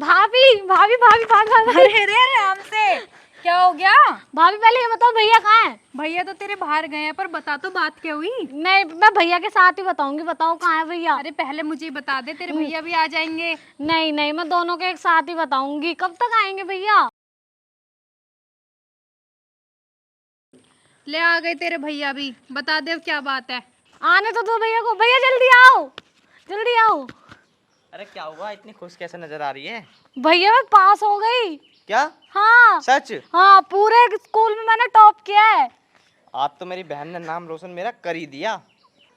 भाभी भाभी भाभी भाभी भाभी। अरे रे आराम से, क्या हो गया? भाभी पहले ये बताओ भैया कहाँ है? भैया तो तेरे बाहर गए हैं, पर बता तो बात क्या हुई? नहीं मैं भैया के साथ ही बताऊंगी, बताओ कहाँ है भैया। अरे पहले मुझे ही बता दे, तेरे भैया भी आ जाएंगे। नहीं नहीं मैं दोनों के एक साथ ही बताऊंगी। कब तक आएंगे भैया? ले आ गए तेरे भैया भी, बता दे अब क्या बात है। आने तो दो भैया को। भैया जल्दी आओ, जल्दी आओ। अरे क्या हुआ, इतनी खुश कैसे नजर आ रही है? भैया मैं पास हो गई। क्या? हाँ सच? हाँ, पूरे स्कूल में मैंने टॉप किया है। आज तो मेरी बहन ने नाम रोशन मेरा कर ही दिया।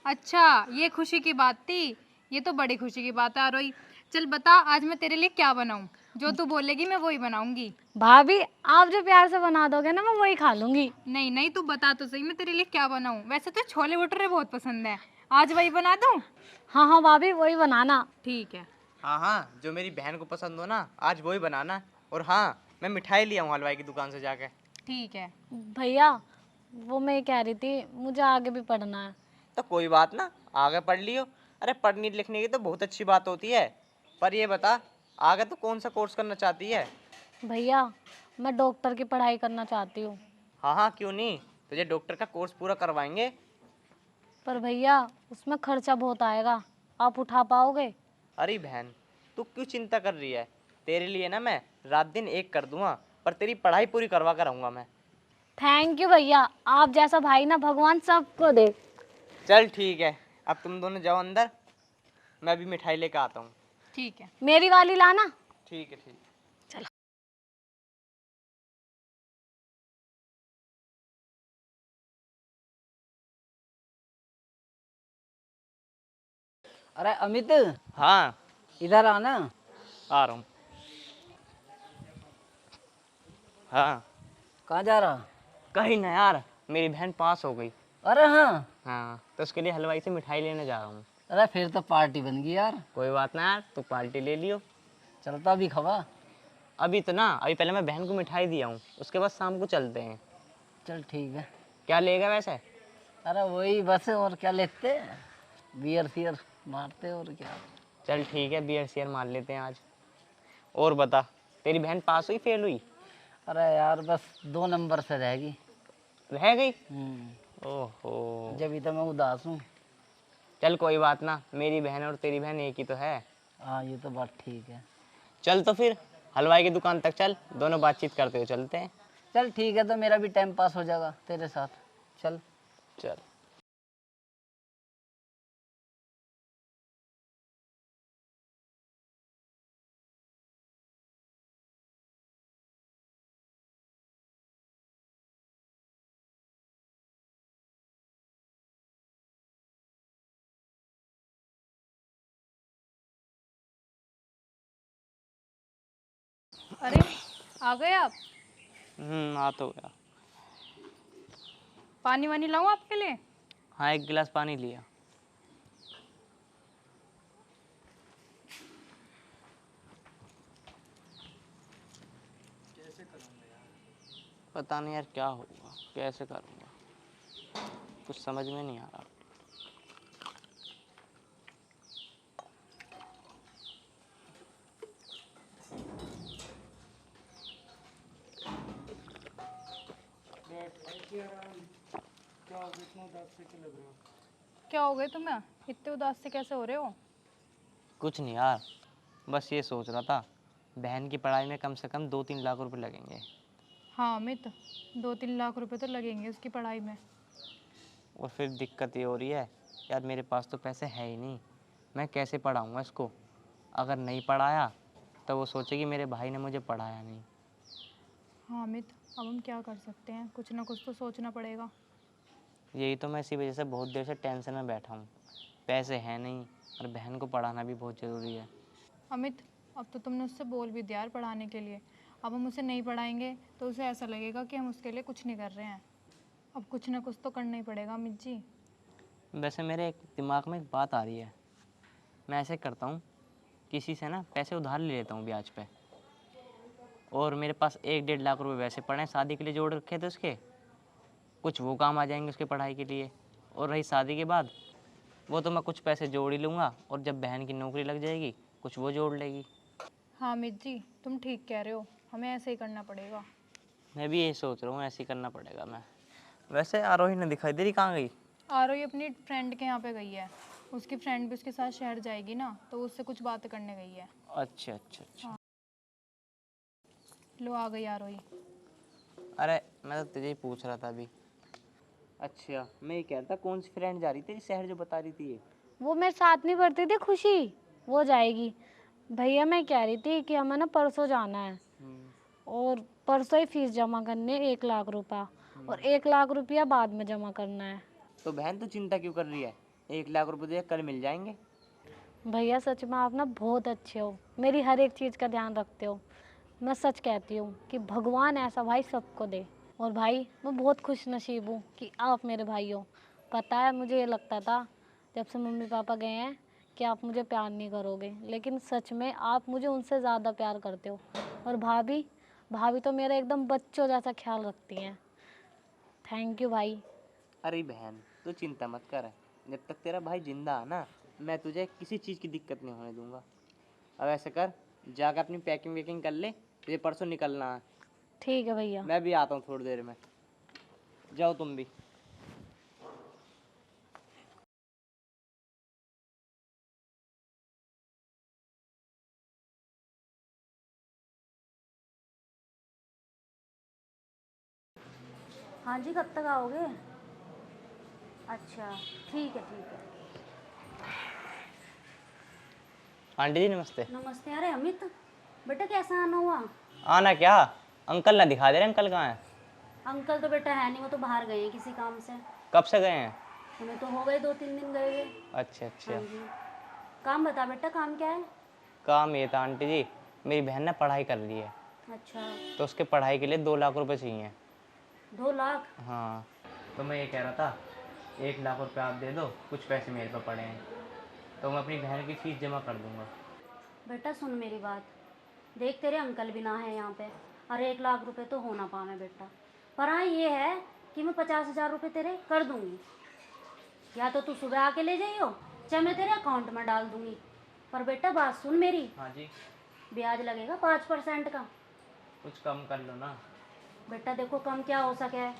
अच्छा, ये खुशी की बात थी। ये तो बड़ी खुशी की बात है आरोही। चल बता, आज मैं तेरे लिए क्या बनाऊं? जो तू बोलेगी मैं वही बनाऊंगी। भाभी आप जो प्यार से बना दोगे ना, मैं वही खा लूंगी। नहीं नहीं, तू बता तो सही, मैं तेरे लिए क्या बनाऊं? वैसे तो छोले भटूरे बहुत पसंद है, आज वही बना दूं? हाँ हाँ भाभी वही बनाना। ठीक है। हाँ हाँ, जो मेरी बहन को पसंद हो ना, आज वही बनाना। और हाँ, मैं मिठाई लिया हूँ हलवाई की दुकान से जाके। ठीक है। भैया वो मैं ये कह रही थी, मुझे आगे भी पढ़ना है। तो कोई बात ना, आगे पढ़ लियो। अरे पढ़ने लिखने की तो बहुत अच्छी बात होती है। पर ये बता, आगे तो कौन सा कोर्स करना चाहती है? भैया मैं डॉक्टर की पढ़ाई करना चाहती हूँ। हाँ हाँ, क्यों नहीं, तुझे डॉक्टर का कोर्स पूरा करवाएंगे। पर भैया उसमें खर्चा बहुत आएगा, आप उठा पाओगे? अरे बहन, तू क्यों चिंता कर रही है? तेरे लिए ना मैं रात दिन एक कर दूंगा, पर तेरी पढ़ाई पूरी करवा कर रहूंगा मैं। थैंक यू भैया, आप जैसा भाई ना भगवान सबको दे। चल ठीक है, अब तुम दोनों जाओ अंदर, मैं भी मिठाई लेकर आता हूँ। ठीक है। मेरी वाली लाना। ठीक है, ठीक। चलो। अरे अमित, हाँ, इधर आना। आ रहा हूँ। हाँ। कहाँ जा रहा? कहीं ना यार, मेरी बहन पास हो गई। अरे हाँ। हाँ, तो उसके लिए हलवाई से मिठाई लेने जा रहा हूँ। अरे फिर तो पार्टी बन गई यार। कोई बात ना यार, तू पार्टी ले लियो। चलता भी खवा। अभी तो ना, अभी पहले मैं बहन को मिठाई दिया हूँ, उसके बाद शाम को चलते हैं। चल ठीक है। क्या लेगा वैसे? अरे वही बस, और क्या लेते? बियर फियर मारते और क्या। चल ठीक है, बियर शेयर मार लेते हैं आज। और बता, तेरी बहन पास हुई फेल हुई? अरे यार बस 2 नंबर से रहेगी। रह गई? हम्म। ओहो। जब तो मैं उदास हूँ। चल कोई बात ना, मेरी बहन और तेरी बहन एक ही तो है। हाँ ये तो बात ठीक है। चल तो फिर हलवाई की दुकान तक चल, दोनों बातचीत करते हुए चलते हैं। चल ठीक है, तो मेरा भी टाइम पास हो जाएगा तेरे साथ। चल। चल। अरे आ गए आप? आ तो गया। पानी वानी लाऊं आपके लिए? हाँ, एक गिलास पानी लिया। पता नहीं यार क्या होगा, कैसे करूँगा, कुछ समझ में नहीं आ रहा। क्या हो गए तुम्हें? इतने उदास से कैसे हो रहे हो? कुछ नहीं यार, बस ये सोच रहा था, बहन की पढ़ाई में कम से कम 2-3 लाख रुपए लगेंगे। हाँ अमित, 2-3 लाख रुपए तो लगेंगे उसकी पढ़ाई में। और फिर दिक्कत ये हो रही है यार, मेरे पास तो पैसे है ही नहीं, मैं कैसे पढ़ाऊँगा इसको? अगर नहीं पढ़ाया तो वो सोचेगी मेरे भाई ने मुझे पढ़ाया नहीं। हाँ अमित, अब हम क्या कर सकते हैं, कुछ ना कुछ तो सोचना पड़ेगा। यही तो मैं इसी वजह से बहुत देर से टेंशन में बैठा हूँ। पैसे हैं नहीं, और बहन को पढ़ाना भी बहुत ज़रूरी है। अमित, अब तो तुमने उससे बोल भी दिया यार पढ़ाने के लिए। अब हम उसे नहीं पढ़ाएंगे तो उसे ऐसा लगेगा कि हम उसके लिए कुछ नहीं कर रहे हैं। अब कुछ ना कुछ तो करना ही पड़ेगा अमित जी। वैसे मेरे एक दिमाग में एक बात आ रही है, मैं ऐसे करता हूँ, किसी से ना पैसे उधार ले लेता हूँ ब्याज पे, और मेरे पास 1-1.5 लाख रुपए वैसे पड़े हैं, शादी के लिए जोड़ रखे थे उसके, कुछ वो काम आ जाएंगे उसके पढ़ाई के लिए। और रही शादी के बाद, वो तो मैं कुछ पैसे जोड़ ही लूँगा, और जब बहन की नौकरी लग जाएगी कुछ वो जोड़ लेगी। हाँ अमित जी, तुम ठीक कह रहे हो, हमें ऐसे ही करना पड़ेगा। मैं भी यही सोच रहा हूँ, ऐसे ही करना पड़ेगा। मैं वैसे आरोही ने दिखाई दे रही, कहाँ गई? आरोही अपनी फ्रेंड के यहाँ पे गई है। उसकी फ्रेंड भी उसके साथ शहर जाएगी ना, तो उससे कुछ बातें करने गई है। अच्छा अच्छा अच्छा। लो आ गई आरोही। अरे मैं तो तुझे ही पूछ रहा था अभी। अच्छा मैं ये कह रहा था, कौन सी फ्रेंड जा रही थी शहर जो बता रही थी ये? वो मेरे साथ नहीं पढ़ती थी खुशी, वो जाएगी। भैया मैं कह रही थी कि हमें ना परसों जाना है, और परसों ही फीस जमा करनी है 1 लाख रुपया, और 1 लाख रुपया बाद में जमा करना है। तो बहन तू चिंता क्यों कर रही है? 1 लाख रुपए तुझे कल मिल जाएंगे। भैया सच में आप ना बहुत अच्छे हो, मेरी हर एक चीज़ का ध्यान रखते हो। मैं सच कहती हूँ कि भगवान ऐसा भाई सबको दे। और भाई मैं बहुत खुश नसीब हूँ कि आप मेरे भाई हो। पता है मुझे ये लगता था जब से मम्मी पापा गए हैं कि आप मुझे प्यार नहीं करोगे, लेकिन सच में आप मुझे उनसे ज़्यादा प्यार करते हो। और भाभी, भाभी तो मेरा एकदम बच्चों जैसा ख्याल रखती हैं। थैंक यू भाई। अरे बहन तू चिंता मत कर, जब तक तेरा भाई जिंदा है ना, मैं तुझे किसी चीज़ की दिक्कत नहीं होने दूंगा। अब ऐसे कर, जाकर अपनी पैकिंग वैकिंग कर ले, तुझे परसों निकलना है। ठीक है भैया। मैं भी आता हूँ थोड़ी देर में, जाओ तुम भी। हाँ जी, कब तक आओगे? अच्छा, ठीक है ठीक है। आंटी जी नमस्ते। नमस्ते। अरे अमित, बेटा कैसा आना हुआ? आना क्या, अंकल ना दिखा दे रहे, अंकल कहाँ हैं? अंकल तो बेटा है नहीं, वो तो बाहर गए हैं किसी काम से। कब से गए हैं? उन्हें तो हो गए 2-3 दिन गए हुए। अच्छा हाँ अच्छा। जी। काम बता बेटा, काम क्या है? काम ये था आंटी जी, मेरी बहन ने पढ़ाई कर ली है, अच्छा। तो उसके पढ़ाई के लिए 2 लाख रुपए चाहिए। 2 लाख? हाँ, तो मैं ये कह रहा था 1 लाख रुपए आप दे दो, कुछ पैसे मेरे पे पड़े हैं, तो मैं अपनी बहन की फ़ीस जमा कर दूंगा। बेटा सुन मेरी बात, देख तेरे अंकल भी ना है यहाँ पे, अरे 1 लाख रुपए तो हो ना पावे बेटा। पर हाँ ये है कि मैं 50,000 रुपये तेरे कर दूँगी, या तो तू सुबह आके ले जाइयो, चाहे मैं तेरे अकाउंट में डाल दूँगी। पर बेटा बात सुन मेरी, हाँ जी। ब्याज लगेगा 5% का। कुछ कम कर लो ना। बेटा देखो कम क्या हो सके है।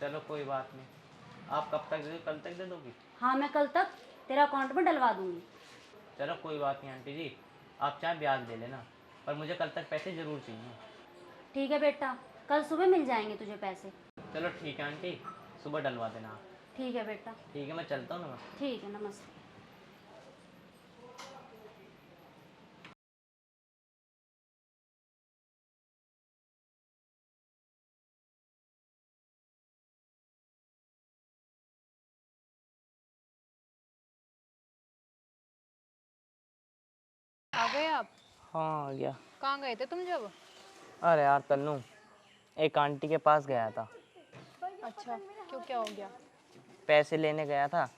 चलो कोई बात नहीं, आप कब तक दे दो, कल तक दे दोगी? हाँ मैं कल तक तेरा अकाउंट में डलवा दूँगी। चलो कोई बात नहीं आंटी जी, आप चाहे ब्याज ले लेना, पर मुझे कल तक पैसे ज़रूर चाहिए। ठीक है बेटा, कल सुबह मिल जाएंगे तुझे पैसे। चलो ठीक है आंटी, सुबह डलवा देना आप। ठीक है बेटा। ठीक है, मैं चलता हूँ, नमस्ते। ठीक है, नमस्ते। आ गए आप? हाँ आ गया। कहाँ गए थे तुम जब? अरे यार तन्नू, एक आंटी के पास गया था, अच्छा, क्यों क्या हो गया? पैसे लेने गया था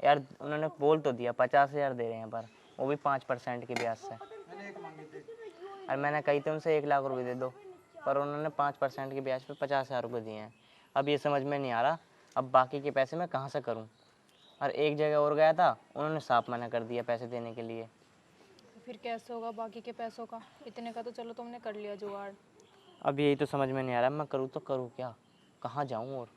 यार, उन्होंने बोल तो दिया 50,000 दे रहे हैं, पर वो भी 5% की ब्याज से। और मैंने कही थी उनसे 1 लाख रुपए दे दो, पर उन्होंने 5% की ब्याज पे 50,000 रुपये दिए हैं। अब ये समझ में नहीं आ रहा, अब बाकी के पैसे मैं कहाँ से करूँ। और एक जगह और गया था, उन्होंने साफ मना कर दिया पैसे देने के लिए। तो फिर कैसे होगा बाकी के पैसों का? इतने का तो चलो तुमने कर लिया जुगाड़। अब यही तो समझ में नहीं आ रहा, मैं करूँ तो करूँ क्या, कहाँ जाऊँ और।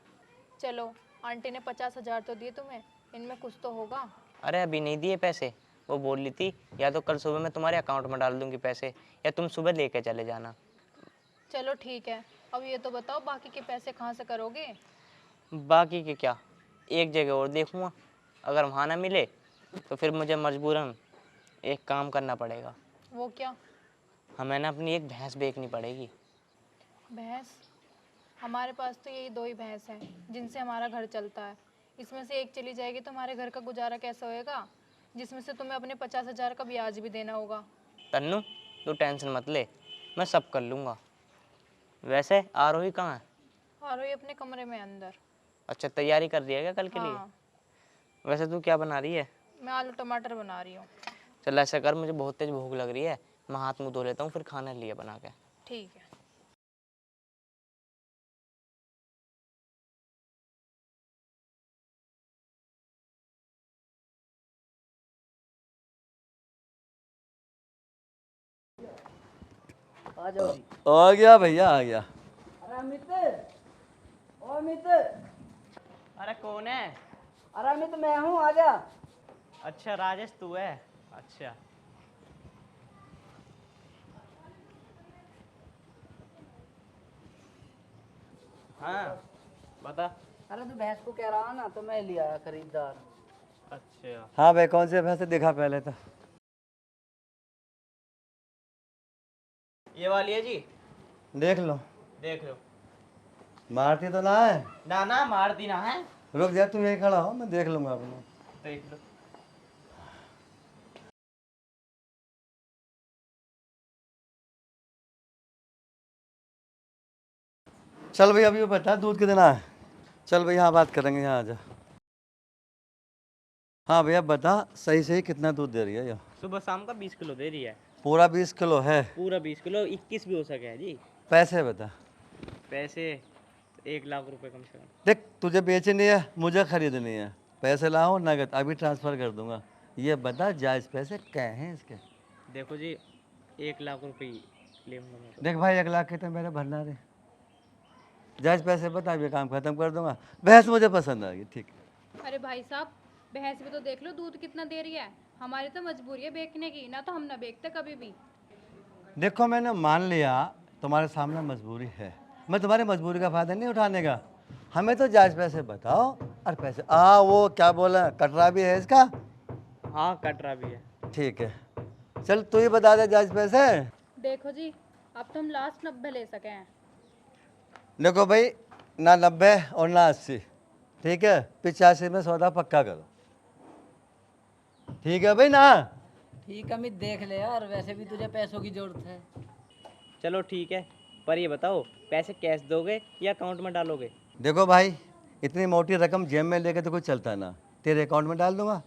चलो, आंटी ने 50,000 तो दिए तुम्हें, इनमें कुछ तो होगा। अरे अभी नहीं दिए पैसे, वो बोल रही थी या तो कल सुबह मैं तुम्हारे अकाउंट में डाल दूंगी पैसे, या तुम सुबह लेके चले जाना। चलो ठीक है, अब ये तो बताओ बाकी के पैसे कहाँ से करोगे? बाकी के क्या, एक जगह और देखूँगा, अगर वहाँ ना मिले तो फिर मुझे मजबूरन एक काम करना पड़ेगा। वो क्या? हमें ना अपनी एक भैंस बेचनी पड़ेगी। भैंस? हमारे पास तो यही 2 ही भैंस हैं जिनसे हमारा घर चलता है। इसमें से एक चली जाएगी तो हमारे घर का गुजारा कैसे होएगा, जिसमें से तुम्हें अपने 50,000 का ब्याज भी देना होगा। तन्नू तू टेंशन मत ले, मैं सब कर लूँगा। वैसे आरोही कहाँ है? और ये अपने कमरे में अंदर। अच्छा तैयारी कर रही है क्या कल के लिए? हाँ, वैसे तू क्या बना रही है? मैं आलू टमाटर बना रही हूँ। चल ऐसा कर, मुझे बहुत तेज भूख लग रही है, मैं हाथ मुँह धो लेता हूँ, फिर खाना लिए बना के। ठीक है। आ जाओ जी। आ गया भैया, आ गया। अरे अमित, ओ अमित, अरे कौन है? अरे अमित मैं हूँ, आ जा। अच्छा राजेश तू है। अच्छा हाँ बता। अरे तू भैंस को कह रहा ना, तो मैं ले आया खरीदार। अच्छा हाँ भाई, कौन से भैंसे दिखा पहले तो। ये वाली है जी, देख लो। देख लो। मारती तो ना है? ना ना मारती ना है। रुक जा, तुम यही खड़ा हो, मैं देख लूंगा अपना। देख लो। चल भाई, अभी वो बता दूध कितना है। चल भाई, यहाँ बात करेंगे, यहाँ आ जा। हाँ भैया बता, सही सही कितना दूध दे रही है ये? सुबह शाम का 20 किलो दे रही है। पूरा 20 किलो है? पूरा 20 किलो, 21 भी हो सके है जी। पैसे बता। पैसे 1 लाख रुपए कम से कम। देख, तुझे बेचनी है, मुझे खरीदनी है। पैसे लाओ नगद, अभी ट्रांसफर कर दूंगा। ये बता, जायज़ पैसे क्या हैं इसके? देखो जी, 1 लाख रुपए लेंगे मैं तो। देख भाई, 1 लाख के तो मेरे भरना दे। जायज़ पैसे बता, अभी काम खत्म कर दूंगा। भैंस मुझे पसंद आ गई, ठीक है। अरे भाई साहब, भैंस भी तो देख लो दूध कितना दे रही है। हमारी तो मजबूरी है बेचने की, ना तो हम ना बेचते कभी भी। देखो, मैंने मान लिया तुम्हारे सामने मजबूरी है, मैं तुम्हारी मजबूरी का फ़ायदा नहीं उठाने का। हमें तो जायज़ पैसे बताओ। और पैसे वो क्या बोला, कटरा भी है इसका? हाँ कटरा भी है। ठीक है, चल तू ही बता दे जायज़ पैसे। देखो जी, अब तो हम लास्ट 90 ले सके हैं। देखो भाई, ना 90 और ना 80, ठीक है? 85 में सौदा पक्का करो, ठीक है भाई ना? ठीक है अमित, देख ले यार, वैसे भी तुझे पैसों की जरूरत है। चलो ठीक है, पर ये बताओ पैसे कैश दोगे या अकाउंट में डालोगे? देखो भाई, इतनी मोटी रकम जेब में लेके तो कुछ चलता ना, तेरे अकाउंट में डाल दूंगा।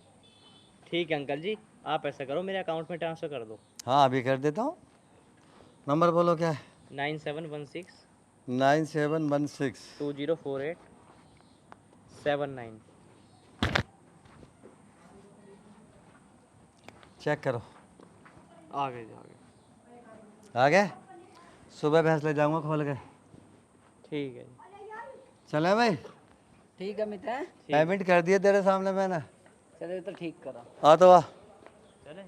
ठीक है अंकल जी, आप ऐसा करो मेरे अकाउंट में ट्रांसफ़र कर दो। हाँ अभी कर देता हूँ। नंबर बोलो क्या है? 9716 9716 2048 79। चेक करो। आ गए आ गए। आ गए? सुबह भैंस ले जाऊंगा खोल के। ठीक है जी। चले भाई? ठीक है अमित है। पेमेंट कर दिए तेरे सामने मैंने। चले तो ठीक करा। आ तो आ। चले।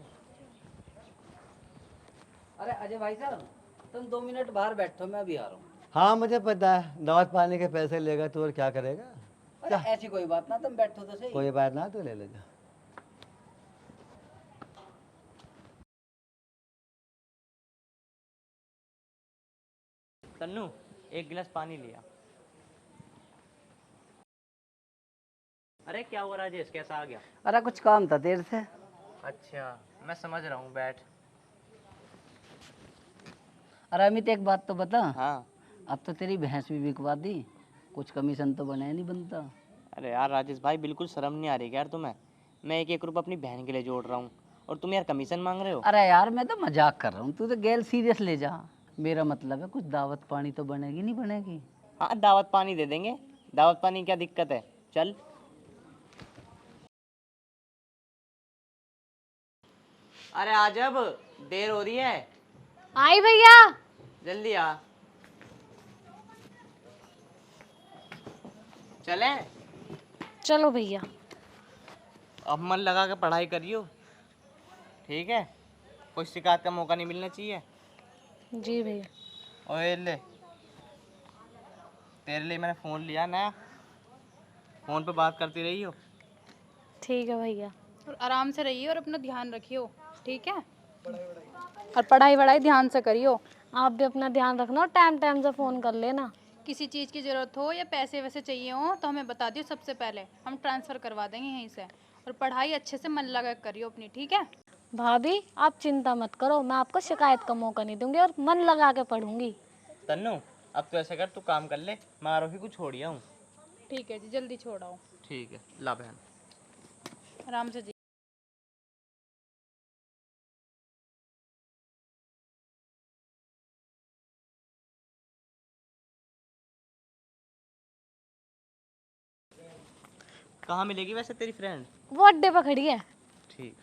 अरे अजय भाई साहब, तुम 2 मिनट बाहर बैठो, मैं अभी आ रहा हूँ। हाँ मुझे पता है, दावत पानी के पैसे लेगा तू और क्या करेगा। अरे ऐसी कोई बात ना, तुम बैठो तो सही। कोई बात ना, तू ले ले जा। तन्नू, एक गिलास पानी लिया। अरे क्या हुआ राजेश, कैसा आ गया? अरे कुछ काम था देर से। अच्छा मैं समझ रहा हूँ, बैठ। अरे अमित एक बात तो बता। हाँ। अब तो तेरी भैंस भी बिकवा दी, कुछ कमीशन तो बने नहीं बनता। अरे यार राजेश भाई, बिल्कुल शर्म नहीं आ रही क्या यार तुम्हें? मैं 1-1 रुपये अपनी बहन के लिए जोड़ रहा हूँ और तुम यार कमीशन मांग रहे हो। अरे यार मैं तो मजाक कर रहा हूँ, तू तो गैल सीरियस ले जा। मेरा मतलब है कुछ दावत पानी तो बनेगी नहीं बनेगी। हाँ दावत पानी दे देंगे, दावत पानी क्या दिक्कत है, चल। अरे आज अब देर हो रही है, आई भैया। जल्दी आ। चले। चलो भैया। अब मन लगा के पढ़ाई करियो, ठीक है? कोई शिकायत का मौका नहीं मिलना चाहिए। जी भैया। ओए ले, तेरे लिए मैंने फ़ोन लिया नया, फ़ोन पे बात करती रही हो। ठीक है भैया। और आराम से रहिए और अपना ध्यान रखियो, ठीक है? और पढ़ाई वढ़ाई ध्यान से करियो। आप भी अपना ध्यान रखना और टाइम टाइम से फ़ोन कर लेना। किसी चीज़ की ज़रूरत हो या पैसे वैसे चाहिए हो तो हमें बता दियो सबसे पहले, हम ट्रांसफ़र करवा देंगे यहीं से। और पढ़ाई अच्छे से मन लगा कर करियो अपनी, ठीक है? भाभी आप चिंता मत करो, मैं आपको शिकायत का मौका नहीं दूंगी और मन लगा के पढ़ूंगी। तन्नू, अब तो ऐसा कर, तू काम कर ले, मैं आरोही को छोड़िया हूँ। ठीक है जी, जल्दी छोड़ाओ। ठीक है, ला बहन। आराम से जी। कहाँ मिलेगी वैसे तेरी फ्रेंड? वो अड्डे पर खड़ी है। ठीक।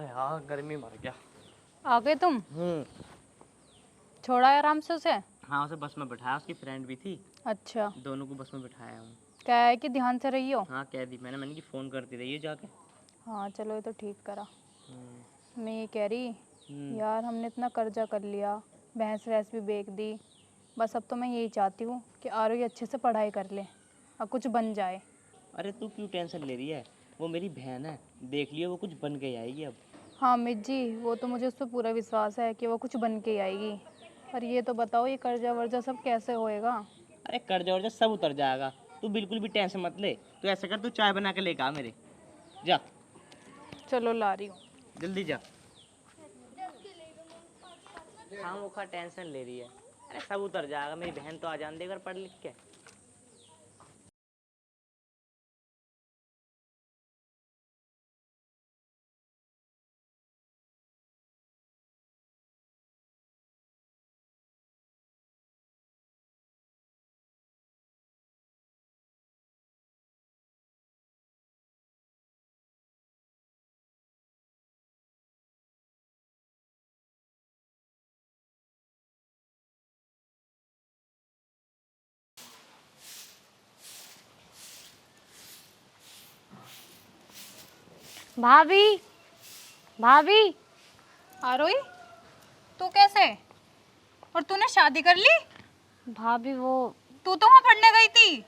अरे हाँ, गर्मी मर गया। आ गए तुम? छोड़ा है आराम से उसे? हाँ, उसे बस में बैठाया, उसकी फ्रेंड भी थी, अच्छा। दोनों को बस में बैठाया हूँ। क्या है कि ध्यान से रहियो। हाँ, कह दी मैंने कि फ़ोन करती रहिए जाके। हाँ चलो, ये तो ठीक करा। हम्म, मैं ये कह रही हम्म। यार, हमने इतना कर्जा कर लिया, भैंस वैस भी बेच दी, बस अब तो मैं यही चाहती हूँ कि आरोही अच्छे से पढ़ाई कर ले और कुछ बन जाए। अरे तू क्यों टेंशन ले रही है? वो मेरी बहन है, देख लियो वो कुछ बन के आएगी अब। हाँ अमित जी, वो तो मुझे उस पर पूरा विश्वास है कि वो कुछ बन के ही आएगी। पर ये तो बताओ, ये कर्जा वर्जा सब कैसे होएगा? अरे कर्जा वर्जा सब उतर जाएगा, तू बिल्कुल भी टेंशन मत ले। तू ऐसा कर, तू चाय बना के लेके आ मेरे। जा, चलो ला रही हूँ। जल्दी जा। हाँ, वो खा टेंशन ले रही है। अरे सब उतर जाएगा, मेरी बहन तो आ जान दे अगर पढ़ लिख के। भाभी, भाभी, आरोही, तू कैसे? और तूने शादी कर ली? भाभी वो तू तो वहाँ पढ़ने गई थी।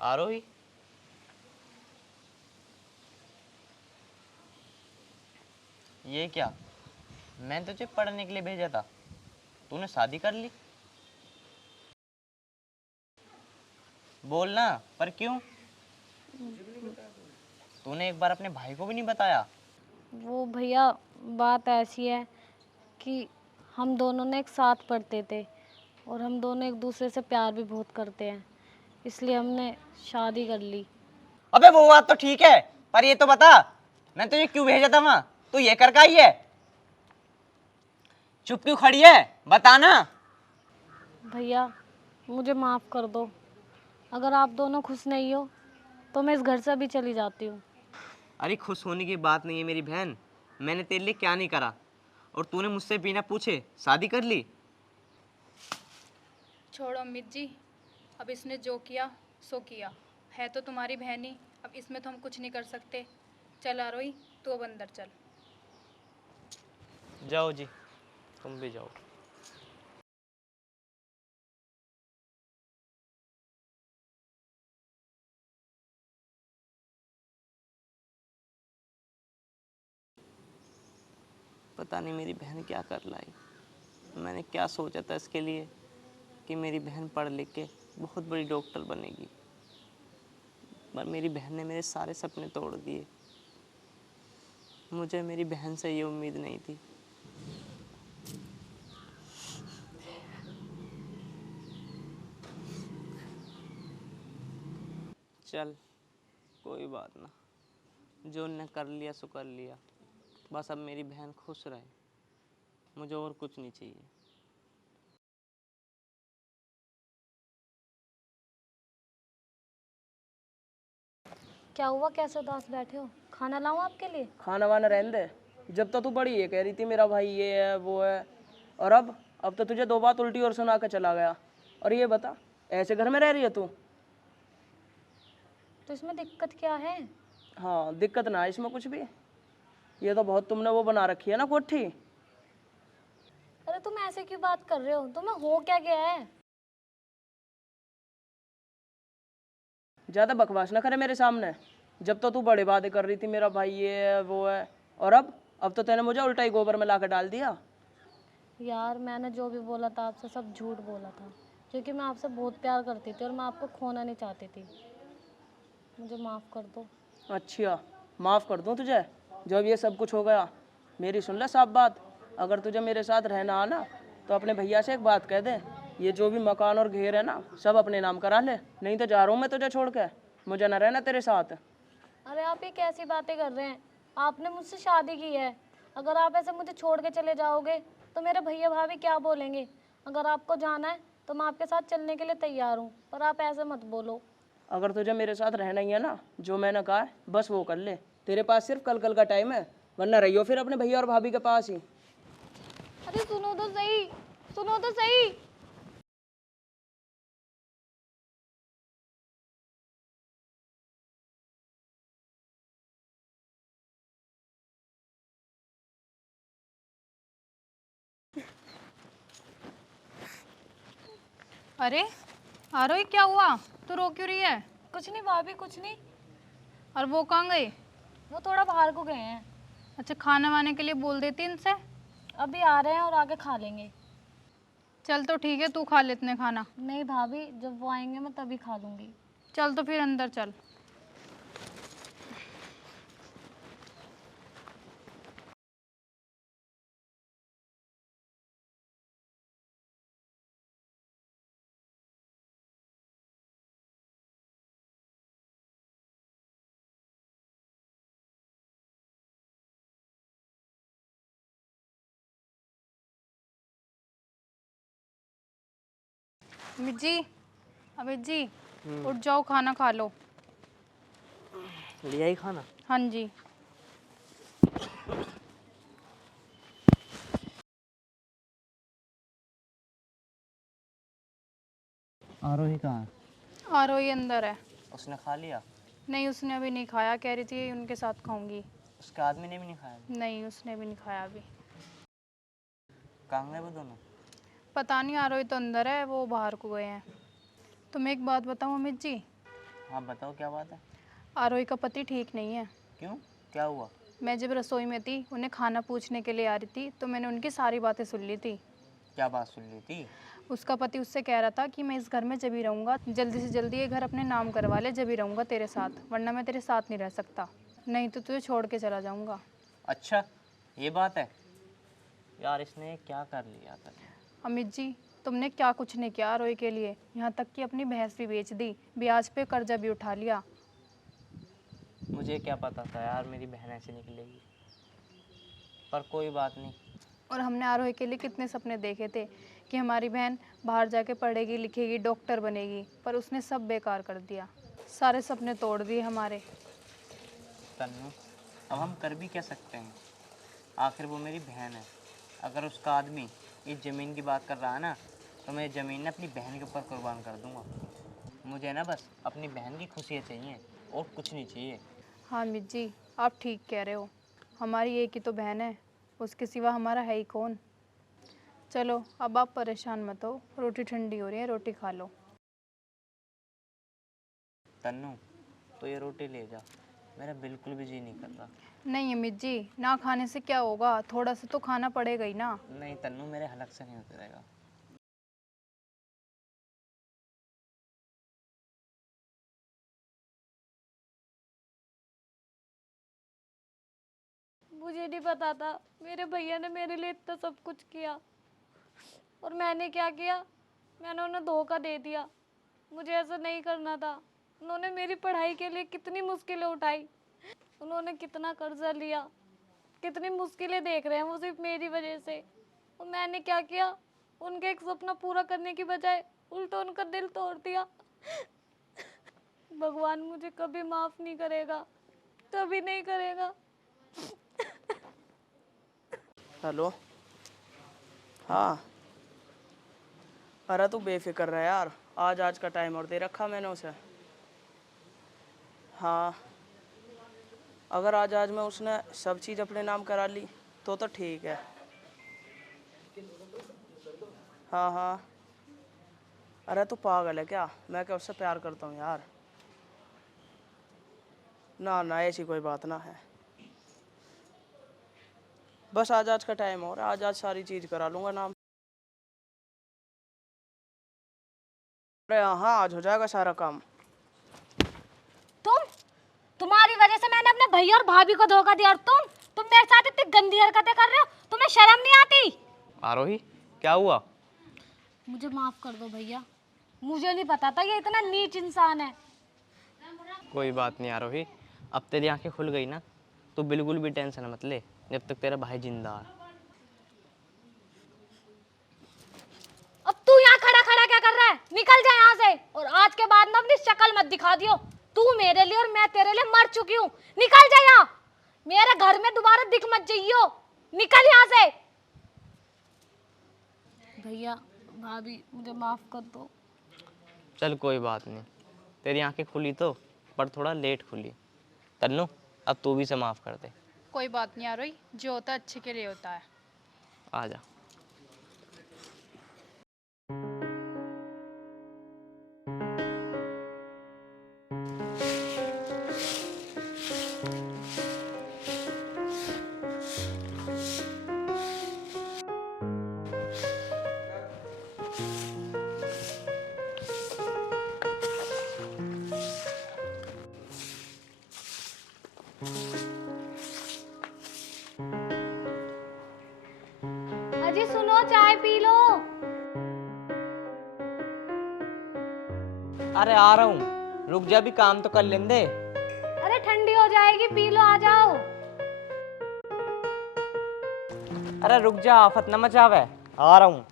आरोही, ये क्या? मैंने तुझे पढ़ने के लिए भेजा था, तूने शादी कर ली? बोलना, पर क्यों? तूने एक बार अपने भाई को भी नहीं बताया? वो भैया, बात ऐसी है कि हम दोनों ने एक साथ पढ़ते थे और हम दोनों एक दूसरे से प्यार भी बहुत करते हैं, इसलिए हमने शादी कर ली। अबे वो बात तो ठीक है, पर ये तो बता, मैं तुझे क्यों भेजा था वहां? तू ये कर का ही है? चुप क्यों खड़ी है, बताना। भैया, मुझे माफ़ कर दो। अगर आप दोनों खुश नहीं हो तो मैं इस घर से भी चली जाती हूँ। अरे खुश होने की बात नहीं है मेरी बहन, मैंने तेरे लिए क्या नहीं करा, और तूने मुझसे बिना पूछे शादी कर ली। छोड़ो अमित जी, अब इसने जो किया सो किया, है तो तुम्हारी बहन ही, अब इसमें तो हम कुछ नहीं कर सकते। चल आरोही, तू अब अंदर चल। जाओ जी, तुम भी जाओ। पता नहीं मेरी बहन क्या कर लाई। मैंने क्या सोचा था इसके लिए कि मेरी बहन पढ़ लिख के बहुत बड़ी डॉक्टर बनेगी, पर मेरी बहन ने मेरे सारे सपने तोड़ दिए। मुझे मेरी बहन से ये उम्मीद नहीं थी। चल कोई बात ना, जो उनने कर लिया सो कर लिया। बस अब मेरी बहन खुश रहे, मुझे और कुछ नहीं चाहिए। क्या हुआ, कैसे उदास बैठे हो? खाना लाऊं आपके लिए? खाना वाना रहने दे। जब तक तू बड़ी है कह रही थी मेरा भाई ये है वो है, और अब तो तुझे 2 बात उल्टी और सुना के चला गया। और ये बता, ऐसे घर में रह रही है तू? तो इसमें दिक्कत क्या है? हाँ, दिक्कत ना है इसमें कुछ भी। ये तो बहुत तुमने वो बना रखी है ना कोठी। अरे तुम ऐसे क्यों बात कर रहे हो? तुम्हें हो क्या गया है? ज़्यादा बकवास ना करे मेरे सामने। जब तो तू बड़े वादे कर रही थी मेरा भाई ये है वो है, और अब तो तूने मुझे उल्टा ही गोबर में ला के डाल दिया। यार, मैंने जो भी बोला था आपसे सब झूठ बोला था, क्योंकि मैं आपसे बहुत प्यार करती थी और मैं आपको खोना नहीं चाहती थी। मुझे माफ़ कर दो। अच्छा, माफ़ कर दूँ तुझे? जब ये सब कुछ हो गया, मेरी सुन ले साफ बात, अगर तुझे मेरे साथ रहना आना तो अपने भैया से एक बात कह दे, ये जो भी मकान और घेर है ना सब अपने नाम करा ले, नहीं तो जा रहा हूँ मैं तुझे छोड़ के, मुझे ना रहना तेरे साथ। अरे आप ये कैसी बातें कर रहे हैं? आपने मुझसे शादी की है। अगर आप ऐसे मुझे छोड़ के चले जाओगे तो मेरे भैया भाभी क्या बोलेंगे? अगर आपको जाना है तो मैं आपके साथ चलने के लिए तैयार हूँ, पर आप ऐसे मत बोलो। अगर तुझे मेरे साथ रहना ही है ना, जो मैंने कहा है बस वो कर ले, तेरे पास सिर्फ कल कल का टाइम है, वरना रहियो फिर अपने भैया और भाभी के पास ही। अरे सुनो तो सही, सुनो तो सही। अरे आरोही, क्या हुआ? तू रो क्यों रही है? कुछ नहीं भाभी, कुछ नहीं। और वो कहाँ गए? वो थोड़ा बाहर को गए हैं। अच्छा, खाना वाने के लिए बोल देती इनसे। अभी आ रहे हैं और आके खा लेंगे। चल तो ठीक है, तू खा ले इतने खाना। नहीं भाभी, जब वो आएंगे मैं तभी खा लूँगी। चल तो फिर अंदर चल। अमित जी, अमित जी, उठ जाओ, खाना खा लो। लिया ही खाना? हाँ जी। आरोही कहाँ है? आरोही अंदर है। उसने खा लिया? नहीं, उसने अभी नहीं खाया, कह रही थी उनके साथ खाऊंगी। उसके आदमी ने भी नहीं खाया? नहीं, उसने भी नहीं खाया अभी। कहाँ गए वो दोनों? पता नहीं, आरोही तो अंदर है, वो बाहर को गए हैं। तुम्हें एक बात बताऊं अमित जी? हाँ बताओ, क्या बात है? आरोही का पति ठीक नहीं है। क्यों, क्या हुआ? मैं जब रसोई में थी, उन्हें खाना पूछने के लिए आ रही थी, तो मैंने उनकी सारी बातें सुन ली थी। क्या बात सुन ली थी? उसका पति उससे कह रहा था कि मैं इस घर में जब ही रहूँगा, जल्दी से जल्दी ये घर अपने नाम करवा ले, जब ही रहूँगा तेरे साथ, वरना मैं तेरे साथ नहीं रह सकता, नहीं तो तुझे छोड़ के चला जाऊँगा। अच्छा, ये बात है? यार इसने क्या कर लिया था? अमित जी, तुमने क्या कुछ नहीं किया आरोही के लिए, यहाँ तक कि अपनी भैंस भी बेच दी, ब्याज पे कर्जा भी उठा लिया। मुझे क्या पता था यार मेरी बहन ऐसे निकलेगी, पर कोई बात नहीं। और हमने आरोही के लिए कितने सपने देखे थे कि हमारी बहन बाहर जाके पढ़ेगी लिखेगी, डॉक्टर बनेगी, पर उसने सब बेकार कर दिया, सारे सपने तोड़ दिए हमारे। तन्नू, अब हम कर भी क्या सकते हैं? आखिर वो मेरी बहन है। अगर उसका आदमी इस ज़मीन की बात कर रहा है ना, तो मैं ज़मीन अपनी बहन के ऊपर कुर्बान कर दूंगा। मुझे ना बस अपनी बहन की खुशियाँ चाहिए और कुछ नहीं चाहिए। हाँ अमित जी, आप ठीक कह रहे हो, हमारी एक ही तो बहन है, उसके सिवा हमारा है ही कौन। चलो अब आप परेशान मत हो, रोटी ठंडी हो रही है, रोटी खा लो। तन्नू, तो ये रोटी ले जा, मेरा बिल्कुल भी जी नहीं कर रहा। नहीं अमित जी, ना खाने से क्या होगा, थोड़ा सा तो खाना पड़ेगा ही ना। नहीं तन्नू, मेरे हलक से नहीं होते रहेगा। मुझे नहीं पता था, मेरे भैया ने मेरे लिए इतना सब कुछ किया और मैंने क्या किया, मैंने उन्हें धोखा दे दिया। मुझे ऐसा नहीं करना था। उन्होंने मेरी पढ़ाई के लिए कितनी मुश्किलें उठाई, उन्होंने कितना कर्जा लिया, कितनी मुश्किलें देख रहे हैं वो सिर्फ मेरी वजह से। और मैंने क्या किया, उनका एक सपना पूरा करने की बजाय उल्टा उनका दिल तोड़ दिया। भगवान मुझे कभी माफ़ नहीं करेगा, कभी नहीं करेगा। हेलो। हाँ, अरे तू बेफिक्र रह यार, आज का टाइम और दे रखा मैंने उसे। हाँ, अगर आज में उसने सब चीज़ अपने नाम करा ली तो ठीक है। हाँ हाँ, अरे तू पागल है क्या, मैं क्या उससे प्यार करता हूँ यार? ना ना, ऐसी कोई बात ना है, बस आज का टाइम और आज सारी चीज़ करा लूँगा नाम। अरे हाँ, आज हो जाएगा सारा काम। तुम्हारी वजह से मैंने अपने भैया और भाभी को धोखा दिया और तुम मेरे साथ इतनी गंदी हरकतें कर रहे हो, तुम्हें शर्म नहीं आती? आरोही, क्या हुआ? मुझे माफ कर दो भैया, मुझे नहीं पता था ये इतना नीच इंसान है। कोई बात नहीं आरोही, अब तेरी आंखें खुल गई ना, तो बिल्कुल भी टेंशन मत ले जब तक तेरा भाई जिंदा है। अब तू यहाँ खड़ा खड़ा क्या कर रहा है? निकल जा यहाँ से, और आज के बाद ना अपनी शक्ल मत दिखा दियो। तू मेरे लिए और मैं तेरे लिए मर चुकी हूँ, निकल जा यहाँ। मेरे घर में दोबारा दिख मत जाइयो, निकल यहाँ से। भैया भाभी मुझे माफ कर दो। चल कोई बात नहीं, तेरी आंखें खुली तो, पर थोड़ा लेट खुली। तन्नू अब तू भी से माफ़ कर दे। कोई बात नहीं आरोही, जो होता है अच्छे के लिए होता है। आ जा। अजी सुनो, चाय पी लो। अरे आ रहा हूँ, रुक जा, भी काम तो कर लेने दे। अरे ठंडी हो जाएगी, पी लो, आ जाओ। अरे रुक जा, आफत न मचावे, आ रहा हूँ।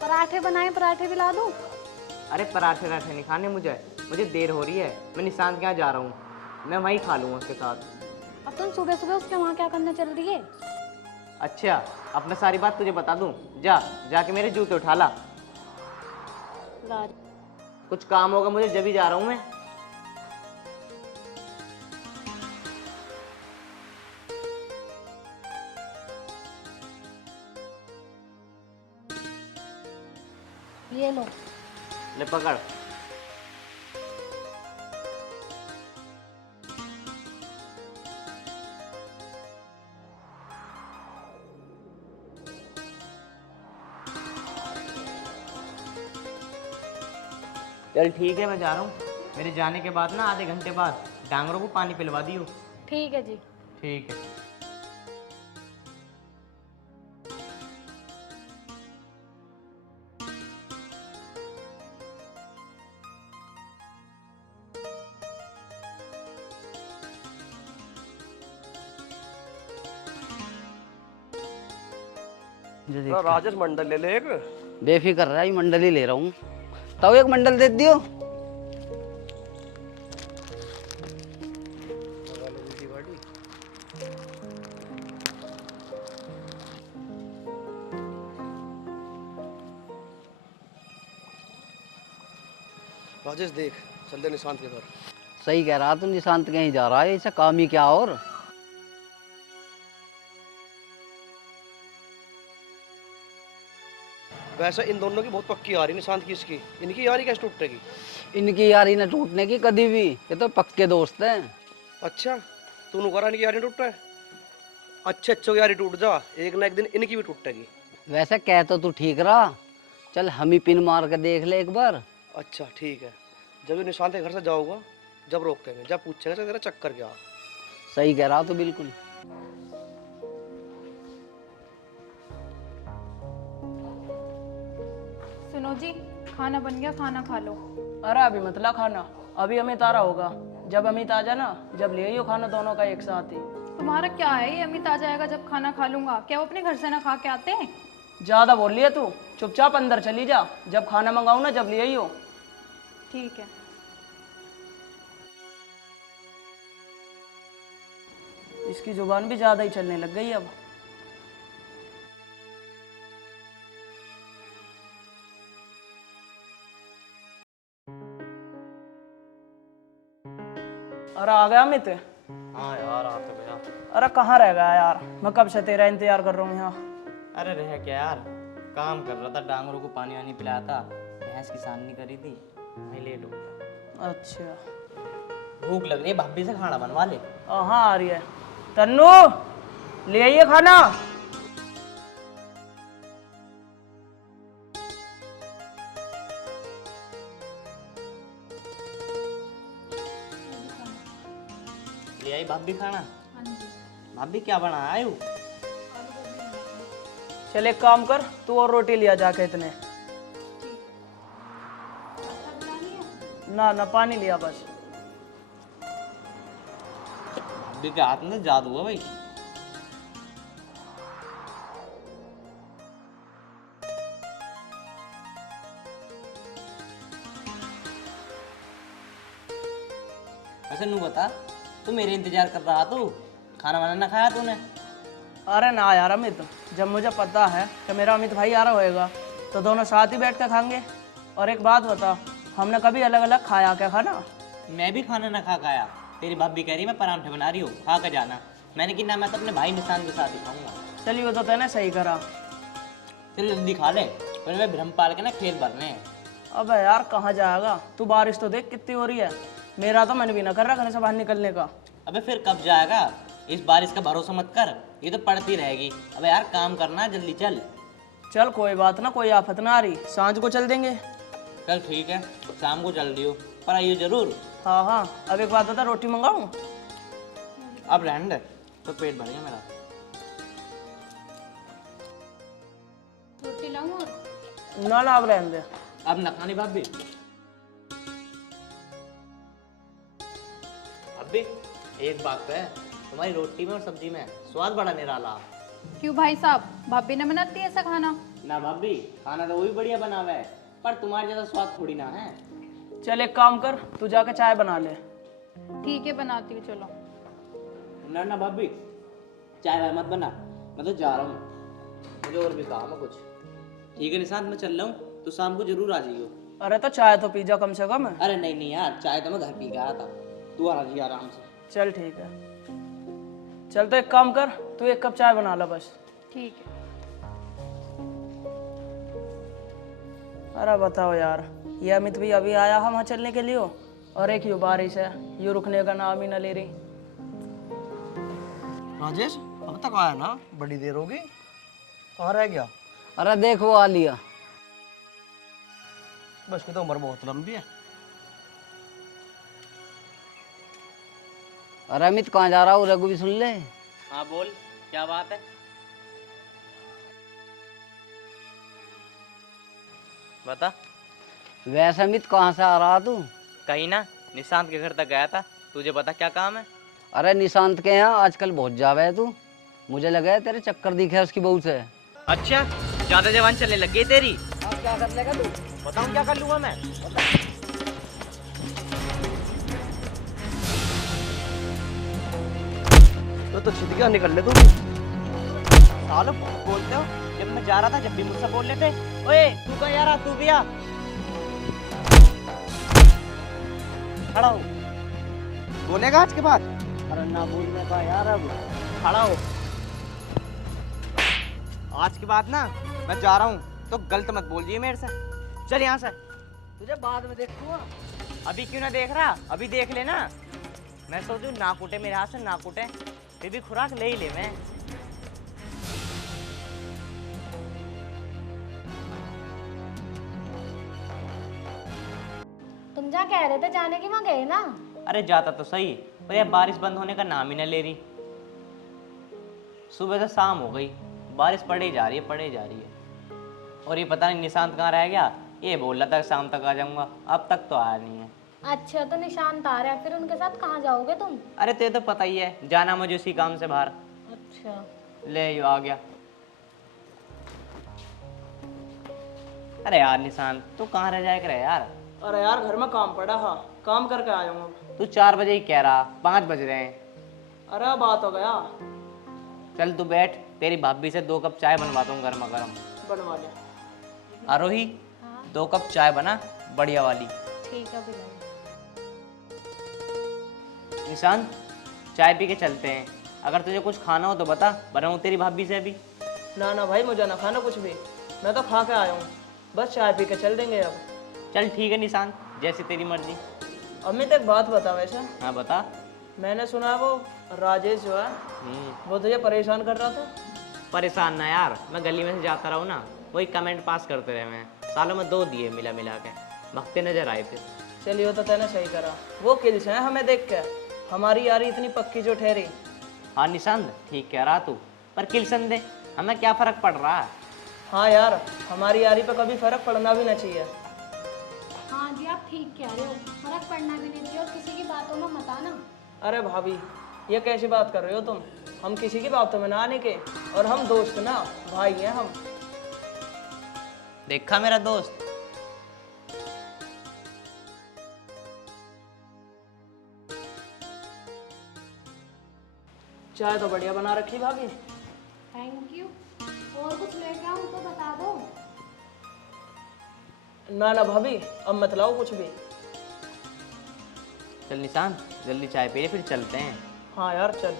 पराठे बनाए, पराठे भी ला दूं? अरे पराठे राठे नहीं खाने मुझे देर हो रही है। मैं निशांत के यहाँ जा रहा हूँ, मैं वहीं खा लूँगा उसके साथ। अब तुम सुबह सुबह उसके वहाँ क्या करने चल रही है? अच्छा, अब मैं सारी बात तुझे बता दूँ। जाके मेरे जूते उठा ला। कुछ काम होगा मुझे, जब ही जा रहा हूँ मैं। ये लो। ले पकड़। चल ठीक है, मैं जा रहा हूँ। मेरे जाने के बाद ना आधे घंटे बाद डांगरों को पानी पिलवा दियो। ठीक है जी। ठीक है। राजेश मंडल ले ले एक। बेफिक्र रहा, मंडल ही ले रहा हूँ। तो एक मंडल दे दियो। राजेश देख, चल दे निशांत के घर। सही कह रहा तू, निशांत कहीं जा रहा है, ऐसा काम ही क्या। और वैसे इन दोनों की बहुत पक्की यारी, निशांत की इसकी। इनकी यारी कैसे टूटेगी? इनकी यारी न टूटने की कभी भी, ये तो पक्के दोस्त हैं। अच्छा, तूने कहा इनकी यारी टूट है? अच्छे अच्छे की यारी टूट जा, एक ना एक दिन इनकी भी टूटेगी। वैसे कह तो तू ठीक रहा, चल हम ही पिन मार कर देख ले एक बार। अच्छा ठीक है, जब ये निशांत के घर से जाऊंगा, जब रोकेंगे, जब पूछेंगे तो तेरा चक्कर क्या। सही कह रहा तू बिल्कुल। सुनो जी, खाना बन गया, खाना खा लो। अरे अभी मतलब खाना, अभी अमित आ रहा होगा। जब अमित आ जाए ना, जब ले आइयो खाना दोनों का एक साथ ही। तुम्हारा क्या है, ये अमित आ जाएगा जब खाना खा लूंगा? क्या वो अपने घर से ना खा के आते हैं? ज्यादा बोल लिया तू, चुपचाप अंदर चली जा। जब खाना मंगाऊ ना, जब ले आइयो। ठीक है। इसकी जुबान भी ज्यादा ही चलने लग गई अब। अरे आ गया अमित? हाँ यार, आ तो गया। अरे कहाँ रह गया यार, मैं कब से तेरा इंतजार कर रहा हूँ यहाँ। अरे रह क्या यार, काम कर रहा था, डांगरों को पानी वानी पिलाया था, भैंस की साननी करी थी, मैं लेट हो गया। अच्छा, भूख लग रही है, भाभी से खाना बनवा ले। हाँ आ रही है। तन्नू ले आइए खाना। ले आई भाभी खाना? भाभी क्या बनाया आयु? चल एक काम कर, तू और रोटी लिया जाके इतने। ना ना पानी लिया बस। भाभी के हाथ में जादू है भाई। वैसे नू बता, तू मेरे इंतजार कर रहा तू, खाना वाना ना खाया तूने? अरे ना यार अमित, जब मुझे पता है कि मेरा अमित भाई आ रहा होएगा तो दोनों साथ ही बैठ कर खाएंगे। और एक बात बता, हमने कभी अलग अलग खाया क्या खाना? मैं भी खाना ना खा खाया। तेरी भाभी कह रही मैं परांठे बना रही हूँ, खा कर जाना। मैंने कि ना, मैं तो अपने भाई निशान के साथ ही खाऊंगा। चलिए वो तो तैने सही करा। चल जल्दी खा ले, फिर मैं भ्रम पाल के ना खेत भरने हैं। अबे यार कहाँ जाएगा तू, बारिश तो देख कितनी हो रही है। मेरा तो मन भी ना कर रहा घर से बाहर निकलने का। अबे फिर कब जाएगा? इस बारिश का भरोसा मत कर, ये तो पड़ती रहेगी। अबे यार काम करना, जल्दी चल। चल कोई बात ना, कोई आफत ना आ रही, सांझ को चल देंगे। चल ठीक है, शाम को चल दियो, पर आइयो जरूर। हाँ हाँ, अब एक बात बता, रोटी मंगाऊँ? अब रहने दे, तो पेट भर गया मेरा। रोटी लाऊं और? ना ना, अब रहने दे। अब न खानी भाभी। अभी एक बात है, तुम्हारी रोटी में और सब्जी में स्वाद बड़ा निराला। क्यों भाई साहब, भाभी ने बनाती है ऐसा खाना? ना भाभी, खाना तो वो भी बढ़िया बनावा है, पर तुम्हारे जैसा स्वाद थोड़ी ना है। चल एक काम कर, तू जाके चाय बना ले। ठीक है बनाती हूँ, चलो। ना ना भाभी, चाय वाय मत बना, मैं तो जा रहा हूँ, मुझे और भी काम है कुछ। ठीक है निशांत, मैं चल रहा हूँ, तो शाम को जरूर आ जाइयो। अरे तो चाय तो पी जा कम से कम। अरे नहीं नहीं यार, चाय तो मैं घर पी के आया था, तू आ जी आराम से। चल ठीक है, चल तो एक काम कर, तू एक कप चाय बना ला बस। ठीक है। अरे बताओ यार, ये अमित भी अभी आया है वहाँ चलने के लिए, और एक यू बारिश है, यू रुकने का नाम ही ना ले रही। राजेश अब तक आया ना, बड़ी देर होगी, कहाँ रह गया? अरे देखो आ लिया। बस की तो उम्र बहुत लंबी है। अरे अमित कहाँ जा रहा हूँ, रघु भी सुन ले। हाँ बोल, क्या बात है? बता। वैसे अमित कहाँ से आ रहा तू? कहीं ना, निशांत के घर तक गया था, तुझे पता क्या काम है? अरे निशांत के यहाँ आजकल बहुत जावे है तू, मुझे लगा है तेरे चक्कर दिखे उसकी बहू से। अच्छा, ज्यादा जवान चलने लग गई तेरी। अब क्या कर लेगा तू? बताऊं क्या कर लूंगा मैं? तो छिटकियाँ निकल ले तू। सालो बोलते हो, जब मैं जा रहा था जब भी मुझसे बोल लेते, ओए तू कहाँ जा रहा, तू भी आ। खड़ा हो। बोलेगा आज के बाद? अरे ना बोलने का यार, अब खड़ा हो। आज के बाद ना मैं जा रहा हूँ, तो गलत मत बोलिए मेरे से। चल यहाँ से। तुझे बाद में देखूंगा। अभी क्यों ना देख रहा, अभी देख लेना। मैं सोचूं ना कूटे मेरे हाथ से, ना कूटे, फिर भी खुराक ले ही ले मैं। तुम जहाँ कह रहे थे जाने की, वहाँ गए ना? अरे जाता तो सही, पर यार बारिश बंद होने का नाम ही ना ले रही। सुबह से शाम हो गई, बारिश पड़े जा रही है, पड़े जा रही है। और ये पता नहीं निशांत कहाँ रह गया, ये बोल रहा था शाम तक आ जाऊंगा, अब तक तो आया नहीं है। अच्छा, तो निशांत आ रहा है, फिर उनके साथ कहाँ जाओगे तुम? अरे तुझे तो पता ही है, जाना मुझे उसी काम से बाहर। अच्छा। ले यो आ गया। अरे यार निशांत, तू कहाँ रह जाए कर यार? अरे यार घर में काम पड़ा, हाँ काम करके आया हूँ अब। तू 4 बजे ही कह रहा, 5 बज रहे हैं। अरे बात हो गया। चल तू बैठ, तेरी भाभी से 2 कप चाय बनवाता हूँ गर्मा गर्म। बनवा ले। आरोही, 2 कप चाय बना, बढ़िया वाली। ठीक है बिल्कुल। निशांत, चाय पी के चलते हैं। अगर तुझे कुछ खाना हो तो बता, बनाऊँ तेरी भाभी से अभी? ना ना भाई, मुझे ना खाना कुछ भी, मैं तो खा के आया हूँ, बस चाय पी के चल देंगे अब। चल ठीक है निशांत, जैसी तेरी मर्जी। अमित एक बात बता वैसे, हाँ बता। मैंने सुना है वो राजेश जो है वो तुझे परेशान कर रहा था। परेशान ना यार, मैं गली में से जाता रहूँ ना, वही कमेंट पास करते रहे। मैं सालों में 2 दिए मिला मिला के, भगते नजर आए थे। चलिए तो तैने सही करा, वो किल्स हैं हमें देख के, हमारी यारी इतनी पक्की जो ठहरी। हाँ निशांत, ठीक कह रहा तू, पर किल्सन दे, हमें क्या फर्क पड़ रहा है? हाँ यार, हमारी यारी पे कभी फर्क पड़ना भी ना चाहिए। हाँ जी, आप ठीक कह रहे हो, फर्क पड़ना भी नहीं चाहिए, और किसी की बातों में मत आना। अरे भाभी, ये कैसी बात कर रहे हो तुम? हम किसी की बातों में ना आने के, और हम दोस्त ना, भाई हैं हम। देखा मेरा दोस्त, चाय तो बढ़िया बना रखी भाभी। Thank you. और कुछ लेके आऊँ तो बता दो। ना ना भाभी, अब मत लाओ कुछ भी। चल निशान, जल्दी चाय पी ले फिर चलते हैं। हाँ यार चल।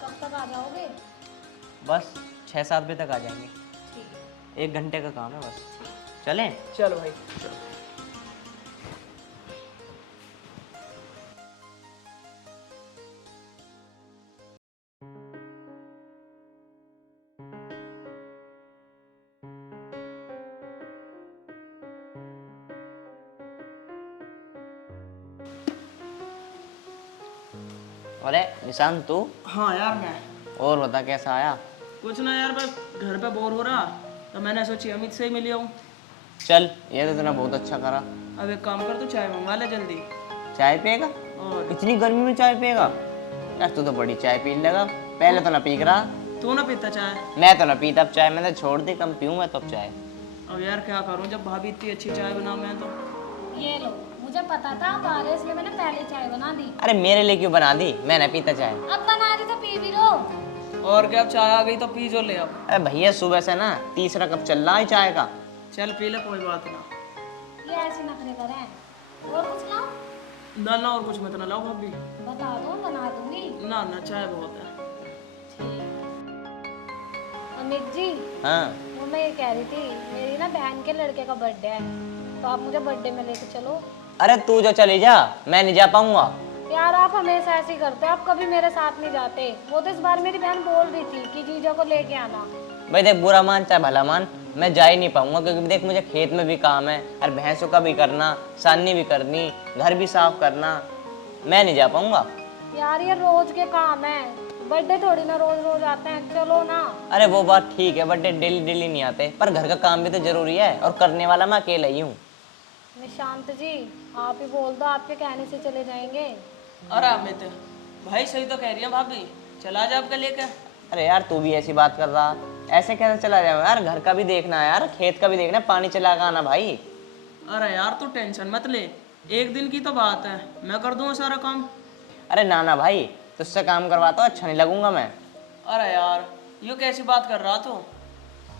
कब तक आ जाओगे? बस 6-7 बजे तक आ जाएंगे। 1 घंटे का काम है बस। चलें? चलो भाई चलो। अरे निशान तू, हाँ यार मैं। और बता कैसा आया? कुछ ना यार, बस घर पे बोर हो रहा, तो मैंने सोची अमित से ही मिली आऊँ। चल, ये तो तूने बहुत अच्छा करा। अब एक काम कर, तू चाय मंगा ले जल्दी। चाय पिएगा? और इतनी गर्मी में चाय पिएगा? यार तू तो बड़ी चाय पीने लगा, पहले तो ना पी रहा। तू ना पीता चाय? मैं तो ना पीता अब चाय, मैंने छोड़ दी, कम पीऊँ मैं तो अब चाय। अब यार क्या करूँ, जब भाभी इतनी अच्छी चाय बना, मैं तो। ये लो, मुझे पता था आप आ रहे इसलिए मैंने पहले चाय बना दी। अरे मेरे लिए क्यों बना दी, मैं ना पीता चाय। अब बना दी तो पी भी लो। और क्या, अब चाय आ गई तो पी जो ले अब। अरे भैया सुबह से ना तीसरा कप चल रहा है चाय का। चल पी ले, कोई बात ना। ये ऐसे नखरे करें। और कुछ लाओ? ना ना, और कुछ मत ना लाओ भाभी। बता दो, बना दूंगी। ना ना, चाय बहुत है। अमित जी, हाँ वो मैं ये कह रही थी, मेरी ना बहन के लड़के का बर्थडे है, तो आप मुझे बर्थडे में लेके चलो। अरे तू जो चली जा, मैं नहीं जा पाऊंगा। यार आप हमेशा ऐसे ही करते हैं, आप कभी मेरे साथ नहीं जाते। वो तो इस बार मेरी बहन बोल रही थी कि जीजा को लेके आना। भाई देख, बुरा मान चाहे भला मान, मैं जा ही नहीं पाऊंगा क्योंकि देख मुझे खेत में भी काम है और भैंसों का भी करना, सानी भी करनी, घर भी साफ करना, मैं नहीं जा पाऊंगा। यार ये रोज के काम है, बर्थडे थोड़ी ना रोज रोज आते हैं, चलो ना। अरे वो बात ठीक है, बर्थडे डेली डेली नहीं आते, पर घर का काम भी तो जरूरी है और करने वाला मैं अकेला ही हूँ। निशांत जी, आप ही बोल दो, आपके कहने से चले जाएंगे। अरे अमित भाई, सही तो कह रही है भाभी, चला जा आपका लेकर। अरे यार तू भी ऐसी बात कर रहा, ऐसे कैसे चला जाऊँ यार, घर का भी देखना है यार, खेत का भी देखना है, पानी चला के आना भाई। अरे यार तू टेंशन मत ले, एक दिन की तो बात है, मैं कर दूंगा सारा काम। अरे ना ना भाई, तुझसे काम करवाता हूँ, अच्छा नहीं लगूंगा मैं। अरे यार यूँ कैसी बात कर रहा तू,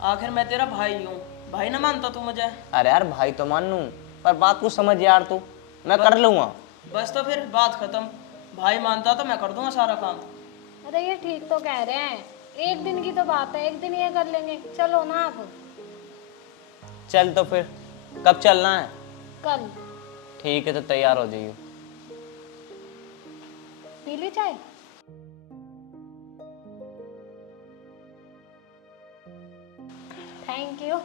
आखिर मैं तेरा भाई हूँ, भाई ना मानता तू मुझे? अरे यार भाई तो मान लूँ, पर बात को समझ यार तू, मैं कर लूंगा। बस तो फिर बात खत्म, भाई मानता तो मैं कर दूंगा सारा काम। अरे ये ठीक तो कह रहे हैं, एक दिन की तो बात है, एक दिन ये कर लेंगे, चलो ना आप। चल तो फिर कब चलना है? कल। ठीक है तो तैयार हो जाइयो। पी ली चाय? Thank you.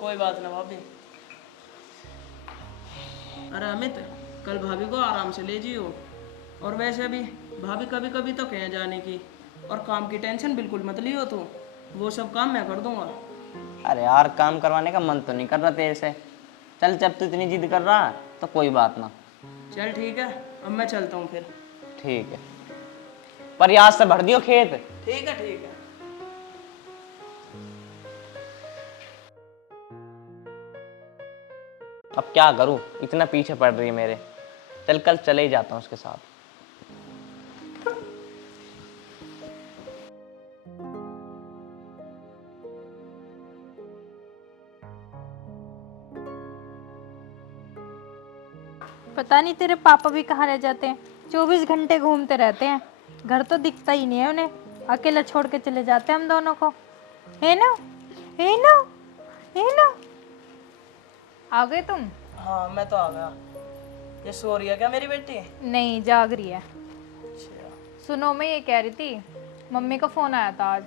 कोई बात ना भाभी। अरे अमित, कल भाभी को आराम से ले जियो, और वैसे भी भाभी कभी कभी तो कहीं जाने की, और काम की टेंशन बिल्कुल मत लियो तू, वो सब काम मैं कर दूंगा। अरे यार काम करवाने का मन तो नहीं कर रहा तेरे से, चल जब तू इतनी जिद कर रहा तो कोई बात ना। चल ठीक है, अब मैं चलता हूँ फिर। ठीक है, पर याद से भर दियो खेत। ठीक है ठीक है। अब क्या करूं, इतना पीछे पड़ रही है मेरे, चल कल चले ही जाता हूँ उसके साथ। पता नहीं तेरे पापा भी कहाँ रह जाते हैं, 24 घंटे घूमते रहते हैं, घर तो दिखता ही नहीं है उन्हें, अकेला छोड़ के चले जाते हैं हम दोनों को। है ना, है ना, है ना। आ गए तुम? हाँ मैं तो आ गया। ये सो रही है क्या मेरी बेटी? नहीं, जाग रही है। सुनो, मैं ये कह रही थी, मम्मी का फ़ोन आया था आज,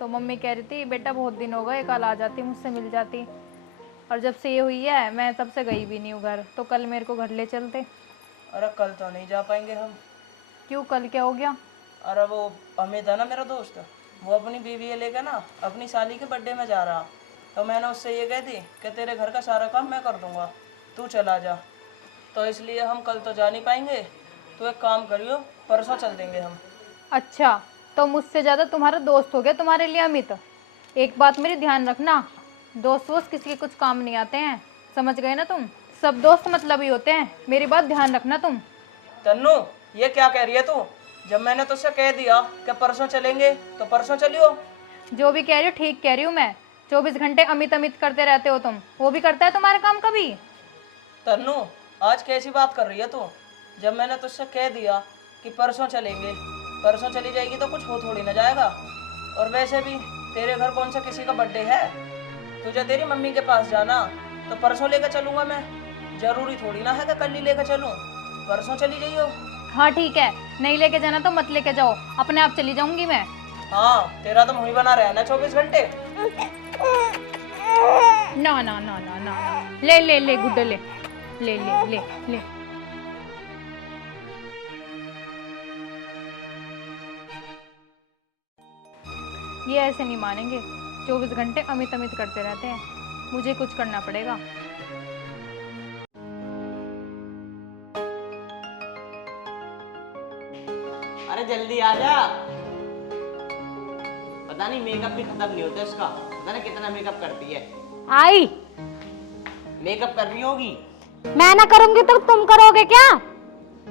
तो मम्मी कह रही थी बेटा बहुत दिन हो गए, कल आ जाती, मुझसे मिल जाती, और जब से ये हुई है मैं तब से गई भी नहीं हूँ घर, तो कल मेरे को घर ले चलते। अरे कल तो नहीं जा पाएंगे हम। क्यों, कल क्या हो गया? अरे वो अमित है ना मेरा दोस्त, वो अपनी बीवी लेकर ना अपनी साली के बर्थडे में जा रहा, तो मैंने उससे ये कह दी कि तेरे घर का सारा काम मैं कर दूंगा, तू चला जा। तो इसलिए हम कल तो जा नहीं पाएंगे, तो एक काम करियो, परसों चल देंगे हम। अच्छा, तो मुझसे ज़्यादा तुम्हारा दोस्त हो गया तुम्हारे लिए अमित। एक बात मेरी ध्यान रखना, दोस्त वोस्त किसी के कुछ काम नहीं आते हैं, समझ गए ना तुम? सब दोस्त मतलब ही होते हैं, मेरी बात ध्यान रखना तुम। तन्नू, ये क्या कह रही है तू? जब मैंने तुझसे कह दिया कि परसों चलेंगे तो परसों चलियो। जो भी कह रही हो ठीक कह रही हूँ मैं। 24 घंटे अमित अमित करते रहते हो तुम, वो भी करता है तुम्हारा काम कभी? तन्नू, आज कैसी बात कर रही है तू? जब मैंने तुझसे कह दिया कि परसों चलेंगे, परसों चली जाएगी तो कुछ हो थोड़ी ना जाएगा। और वैसे भी तेरे घर कौन सा किसी का बर्थडे है? तुझे तेरी मम्मी के पास जाना, तो परसों लेकर चलूंगा मैं। जरूरी थोड़ी ना है कि कल ही लेकर चलूं, परसों चली जाइयो। हाँ ठीक है, नहीं लेके जाना तो मत लेके जाओ, अपने आप चली जाऊंगी मैं। हाँ, तेरा तो मुंह बना रहा है ना 24 घंटे। ना ना ना ना ना, ले ले ले गुड्डे, ले ले ले ले ले। ये ऐसे नहीं मानेंगे, 24 घंटे अमित अमित करते रहते हैं, मुझे कुछ करना पड़ेगा। अरे जल्दी आ जा। पता नहीं मेकअप भी खत्म नहीं होता इसका, पता नहीं कितना मेकअप करती है। आई। मेकअप कर रही होगी। मैं ना करूंगी तो तुम करोगे क्या?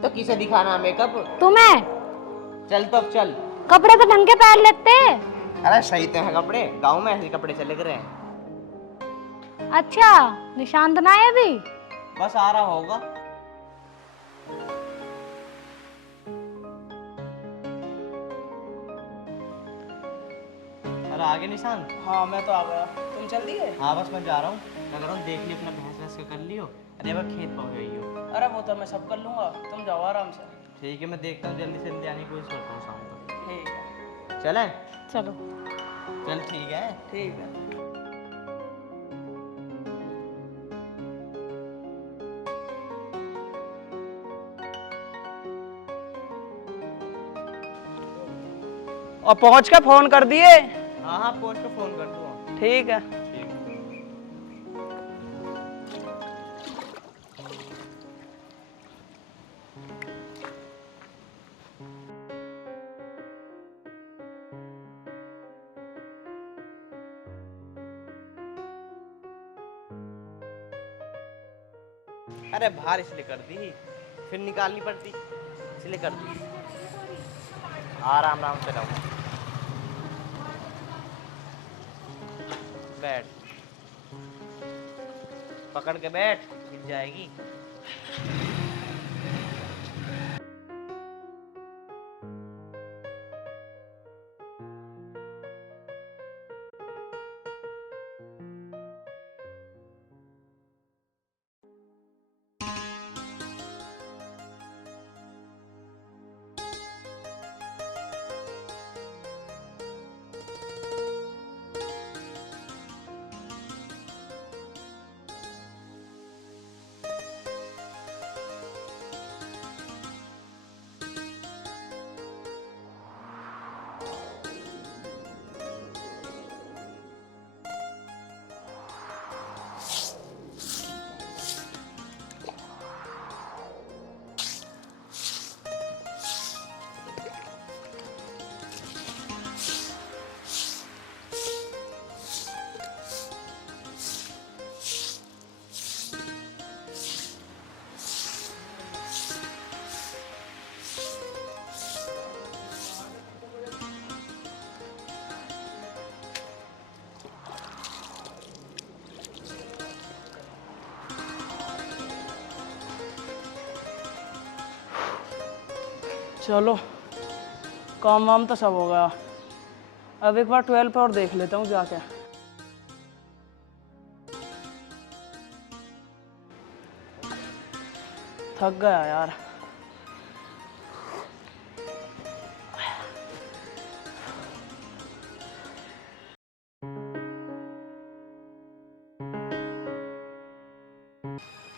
तो किसे दिखाना मेकअप? तुम्हें। चल तो अब चल। कपड़े तो ढंग के पहन लेते। अरे सही तो है कपड़े, गाँव में ऐसे कपड़े चले कर रहे हैं। अच्छा, निशान तो ना है अभी? बस आ रहा होगा। अरे आगे निशान। हाँ, मैं तो आ गया, तुम चल दिए? हाँ बस मैं जा रहा हूँ, मैं कह रहा हूँ देख ली अपना भैंस वैस का कर लियो। अरे अब खेत पहुँच गई हो। अरे वो तो मैं सब कर लूंगा, तुम जाओ आराम से। ठीक है, मैं देखता हूँ जल्दी से जल्दी आने की कोशिश करता हूँ शाम तक। ठीक है। चलें? चलो। चल ठीक है। ठीक है। और पहुंच के फोन कर दिए? हाँ हाँ, पहुँच के फ़ोन कर दूँगा। ठीक है। ठीक है। अरे बाहर इसलिए कर दी, फिर निकालनी पड़ती, इसलिए कर दी। आराम से रहो। बैठ, पकड़ के बैठ, गिर जाएगी। चलो, काम वाम तो सब हो गया। अब एक बार 12 पे और देख लेता हूँ जाके। थक गया यार।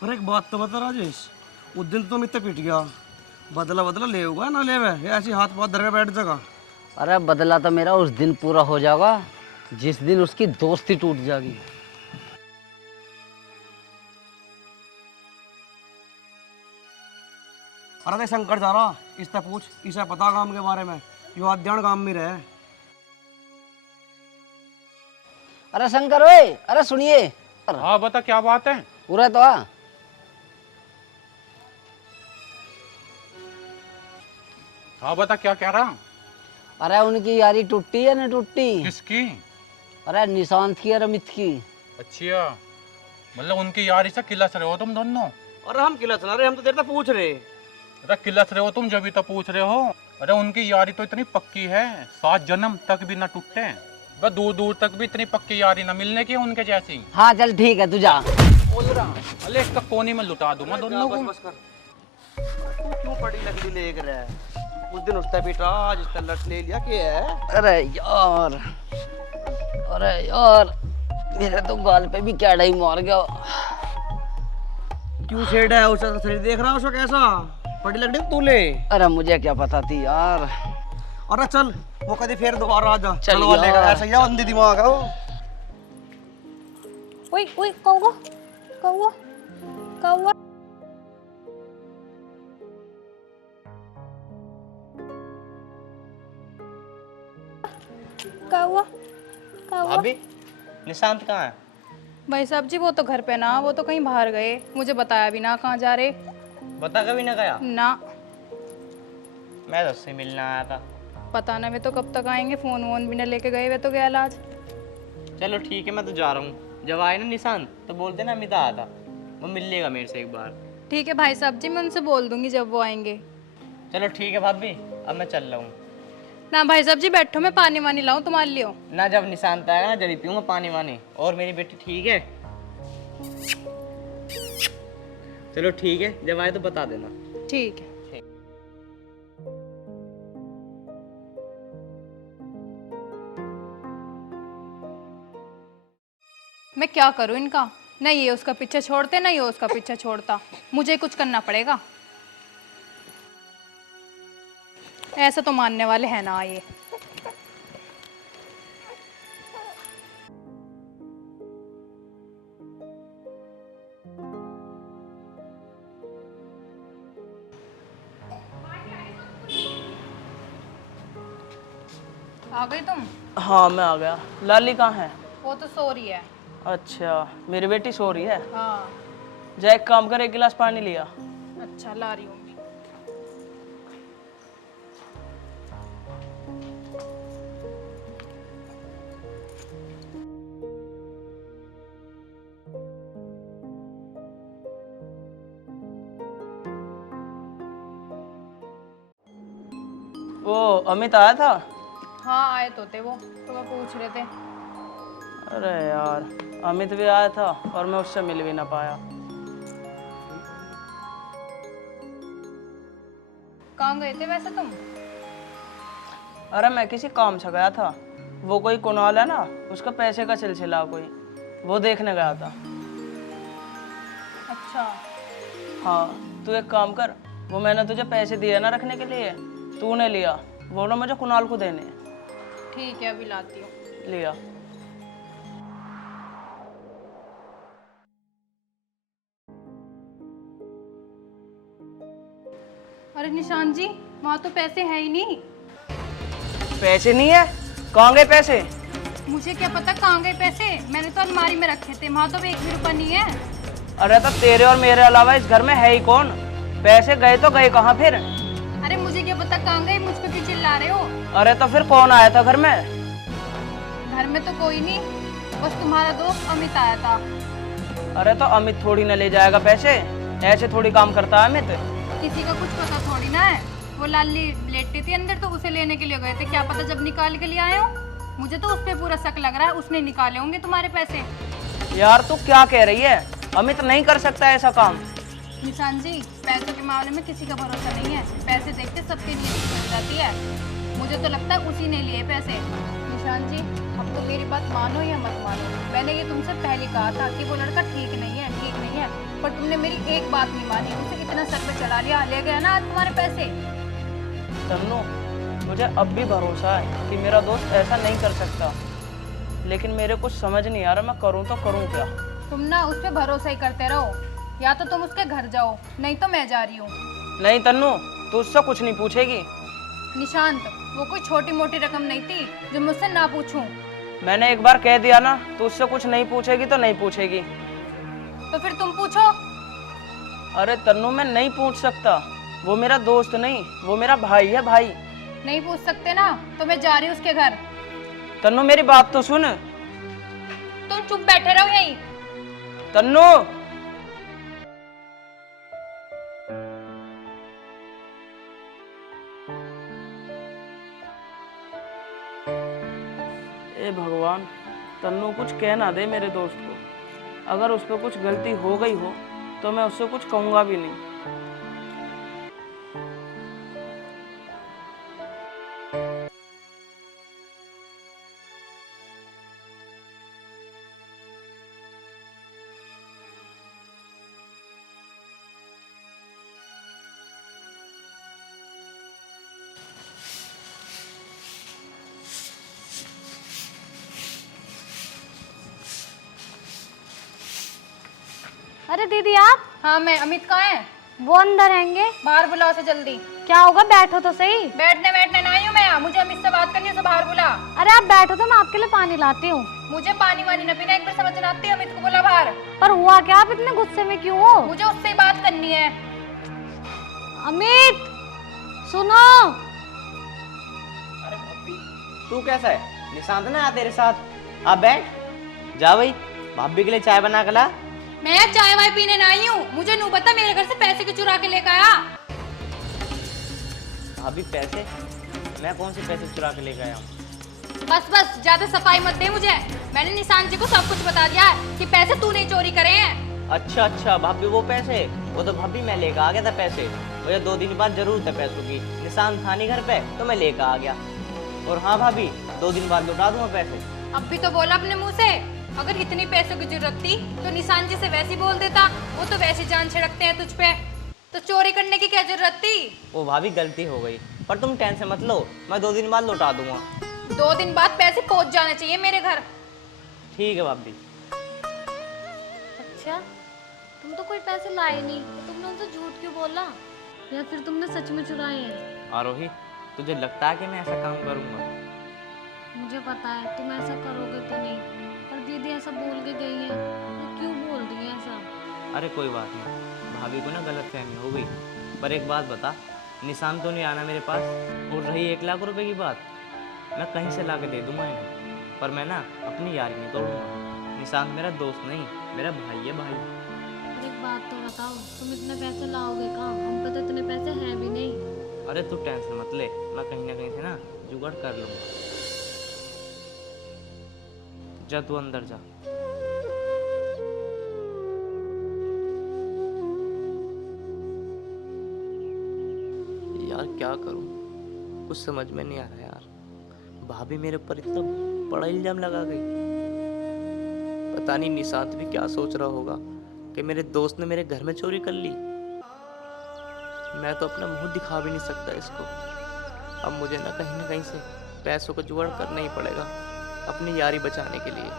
पर एक बात तो बता राजेश, उस दिन तो मित्र पिट गया, बदला बदला ले होगा ना ले वे ऐसी हाथ पाथ धर के बैठ जाएगा। अरे बदला तो मेरा उस दिन पूरा हो जाएगा जिस दिन उसकी दोस्ती टूट जाएगी। अरे देख शंकर जा रहा, इससे पूछ, इसे पता काम के बारे में, यो अध्ययन काम में रहे। अरे शंकर ओए, अरे सुनिए। हाँ बता क्या बात है। पूरा तो आ। हाँ बता क्या कह रहा। अरे उनकी यारी टूटी है ना टूटी? किसकी? अरे निशांत की और अमित की। अच्छा, मतलब उनकी यारी से किलस रहे हो तुम दोनों? अरे हम किला चला रहे, हम तो देर तक पूछ रहे। अरे किलस रहे हो तुम जब भी तो पूछ रहे हो। अरे उनकी यारी तो इतनी पक्की है 7 जन्म तक भी ना टूटे। बस दूर दूर तक भी इतनी पक्की यारी ना मिलने की उनके जैसी। हाँ चल ठीक है तू जा। बोल रहा अरे इसका कोनी में लुटा दूंगा दोनों को। बस कर, तू क्यों बड़ी लकड़ी लेकर रहा है? उस दिन उसका बेटा आज इसका लट ले लिया, क्या है? अरे यार, अरे यार, मेरे तो गाल पे भी कैड़ा ही मार गया। क्यों छेड़ा है? उसका शरीर देख रहा है उसका कैसा? बड़ी लकड़ी तू ले। अरे मुझे क्या पता थी यार। अरे चल, वो कभी फिर दोबारा आ जा। चल चलवा लेगा, यार। ऐसा ही अंधी दिमाग है वो। ओए ओए कौवा कौवा कौवा। कौवा कौवा। अभी निशांत कहाँ है? भाई साहब जी वो तो घर पे ना, वो तो कहीं बाहर गए, मुझे बताया भी ना कहाँ जा रहे। बता कभी ना गया। ना मैं तो उससे मिलने आया था। पता ना वे तो कब तक आएंगे, फोन वोन भी ना लेके गए, वे तो गया आज। चलो ठीक है, मैं तो जा रहा हूँ। जब आए ना निशांत तो बोलते ना अमित आया था, वो मिल लेगा मेरे से एक बार। ठीक है भाई साहब जी, मैं उनसे बोल दूंगी जब वो आएंगे। चलो ठीक है भाभी, अब मैं चल रहा हूँ। ना भाई साहब जी बैठो, मैं पानी वानी लाऊं तुम्हारे लिए। ना जब निशांत आएगा ना जब ही पीऊंगा पानी वानी। और मेरी बेटी ठीक है? चलो ठीक है, जब आए तो बता देना। ठीक है। मैं क्या करूं इनका, ना ये उसका पीछे छोड़ते ना ये उसका पीछे छोड़ता, मुझे कुछ करना पड़ेगा। ऐसा तो मानने वाले हैं ना ये। आ गई तुम? हाँ मैं आ गया। लाली कहाँ है? वो तो सो रही है। अच्छा, मेरी बेटी सो रही है। हाँ। जा एक काम कर, एक गिलास पानी लिया। अच्छा ला रही हूँ। वो अमित आया था? हाँ आए तो थे वो, तो मैं पूछ रहे थे। अरे यार, अमित भी आया था और मैं उससे मिल भी ना पाया। कहाँ गए थे वैसे तुम? अरे मैं किसी काम से गया था। वो कोई कुणाल है ना, उसका पैसे का सिलसिला कोई, वो देखने गया था। अच्छा। हाँ तू एक काम कर, वो मैंने तुझे पैसे दिए ना रखने के लिए, तूने लिया, वो ना मुझे कुणाल को देने। ठीक है अभी लाती हूँ। लिया। अरे निशान जी, वहाँ तो पैसे हैं ही नहीं। पैसे नहीं है? कहाँ गए पैसे? मुझे क्या पता कहाँ गए पैसे, मैंने तो अलमारी में रखे थे, वहाँ तो भी 1 भी रुपया नहीं है। अरे तो तेरे और मेरे अलावा इस घर में है ही कौन? पैसे गए तो गए कहाँ फिर? अरे मुझे क्या पता कहाँ गए, मुझ पे क्यों चिल्ला रहे हो? अरे तो फिर कौन आया था घर में? घर में तो कोई नहीं, बस तुम्हारा दोस्त अमित आया था। अरे तो अमित थोड़ी ना ले जाएगा पैसे, ऐसे थोड़ी काम करता है अमित। किसी का कुछ पता थोड़ी ना है। वो लाली लेटी थी अंदर तो उसे लेने के लिए गए थे, क्या पता जब निकाल के लिए आए हो। मुझे तो उस पे पूरा शक लग रहा है, उसने निकाले होंगे तुम्हारे पैसे। यार तू क्या कह रही है? अमित नहीं कर सकता ऐसा काम। निशान जी, पैसों के मामले में किसी का भरोसा नहीं है, पैसे देखते सबके लिए मिल जाती है। मुझे तो लगता है उसी ने लिए पैसे। निशान जी, अब तो मेरी बात मानो या मत मानो, मैंने ये तुमसे पहले कहा था कि वो लड़का ठीक नहीं है, ठीक नहीं है, पर तुमने मेरी एक बात नहीं मानी, उसे इतना सर पे चढ़ा लिया, ले गया ना आज तुम्हारे पैसे। तन्नू, मुझे अब भी भरोसा है कि मेरा दोस्त ऐसा नहीं कर सकता, लेकिन मेरे कुछ समझ नहीं आ रहा मैं करूँ तो करूँ क्या। तुम ना उस पर भरोसा ही करते रहो, या तो तुम उसके घर जाओ, नहीं तो मैं जा रही हूँ। नहीं तन्नू, तू उससे कुछ नहीं पूछेगी। निशांत, वो कोई छोटी मोटी रकम नहीं थी जो मुझसे ना पूछूं। मैंने एक बार कह दिया ना, तू उससे कुछ नहीं पूछेगी तो नहीं पूछेगी। तो फिर तुम पूछो। अरे तन्नू, मैं नहीं पूछ सकता, वो मेरा दोस्त नहीं, वो मेरा भाई है, भाई। नहीं पूछ सकते ना, तो मैं जा रही हूँ उसके घर। तन्नू मेरी बात तो सुन। तुम चुप बैठे रहो यहीं। तन्नू, ए भगवान, तन्नू कुछ कह ना दे मेरे दोस्त को। अगर उस पर कुछ गलती हो गई हो तो मैं उससे कुछ कहूँगा भी नहीं। अरे दीदी आप, हाँ मैं। अमित कहाँ है? वो अंदर रहेंगे। बाहर बुलाओ उसे जल्दी। क्या होगा, बैठो तो सही। बैठने बैठने ना आई हूँ मैं, मुझे अमित से बात करनी है, उसे बाहर बुला। अरे आप बैठो तो मैं आपके लिए पानी लाती हूँ। मुझे पानी वानी न पीना, एक बार समझ ना आती है। अमित को बोला बाहर। पर हुआ क्या, आप इतने गुस्से में क्यों हो? मुझे उससे ही बात करनी है। अमित सुनो। अरे भाभी, तू कैसा है? निशांत ना तेरे साथ, आप बैठ जा भाई, भाभी के लिए चाय बना के ला। मैं चाय वाय पीने ना आई हूँ, मुझे नू पता मेरे घर से पैसे क्यों चुरा के लेकर आया। भाभी पैसे? मैं कौन से पैसे चुरा के लेकर आया हूँ? बस बस, ज्यादा सफाई मत दे मुझे। मैंने निशांत जी को सब कुछ बता दिया है कि पैसे तूने चोरी करे हैं। अच्छा अच्छा भाभी, वो पैसे, वो तो भाभी मैं लेकर आ गया था पैसे। मुझे 2 दिन बाद जरूरत है पैसों की। निशांत था नहीं घर पे तो मैं लेकर आ गया। और हाँ भाभी, 2 दिन बाद लौटा दूंगा पैसे। अब भी तो बोला अपने मुंह से। अगर इतनी पैसों की जरूरत थी तो निशांत जी से वैसे ही बोल देता, वो तो वैसे जान छिड़कते हैं तुझ पे। तो चोरी करने की क्या जरूरत थी? वो भाभी गलती हो गई, पर तुम टेंशन मत लो, मैं 2 दिन बाद लौटा दूंगा। 2 दिन बाद पैसे पहुंच जाने चाहिए मेरे घर। ठीक है भाभी। अच्छा, तुम तो कोई पैसे लाए नहीं, तो तुमने उनसे झूठ क्यों बोला? या फिर तुमने सच में चुराए हैं? आरोही, तुझे लगता है कि मैं ऐसा काम करूंगा? मुझे पता है तुम ऐसा करोगे तो नहीं, पर दीदी ऐसा बोल के गई है, तो क्यों बोल रही है ऐसा? अरे कोई बात नहीं, भाभी को ना गलतफहमी हो गई। पर एक बात बता, निशान तो नहीं आना मेरे पास। और रही 1 लाख रुपए की बात, मैं कहीं से ला के दे दूंगा इन्हें, पर मैं ना अपनी यारी नहीं तोड़ूंगा। निशांत मेरा दोस्त नहीं, मेरा भाई है, भाई। और एक बात तो बताओ, तुम इतने पैसे लाओगे कहाँ? हम पे तो इतने पैसे हैं भी नहीं। अरे तू टेंशन मत ले, मैं कहीं ना कहीं से ना जुगाड़ कर लूंगा। जा तू अंदर जा। यार क्या करूं, कुछ समझ में नहीं आ रहा यार। भाभी मेरे ऊपर इतना बड़ा इल्जाम लगा गई। पता नहीं निशांत भी क्या सोच रहा होगा कि मेरे दोस्त ने मेरे घर में चोरी कर ली। मैं तो अपना मुंह दिखा भी नहीं सकता इसको। अब मुझे ना कहीं से पैसों का जुगाड़ करना ही पड़ेगा अपनी यारी बचाने के लिए।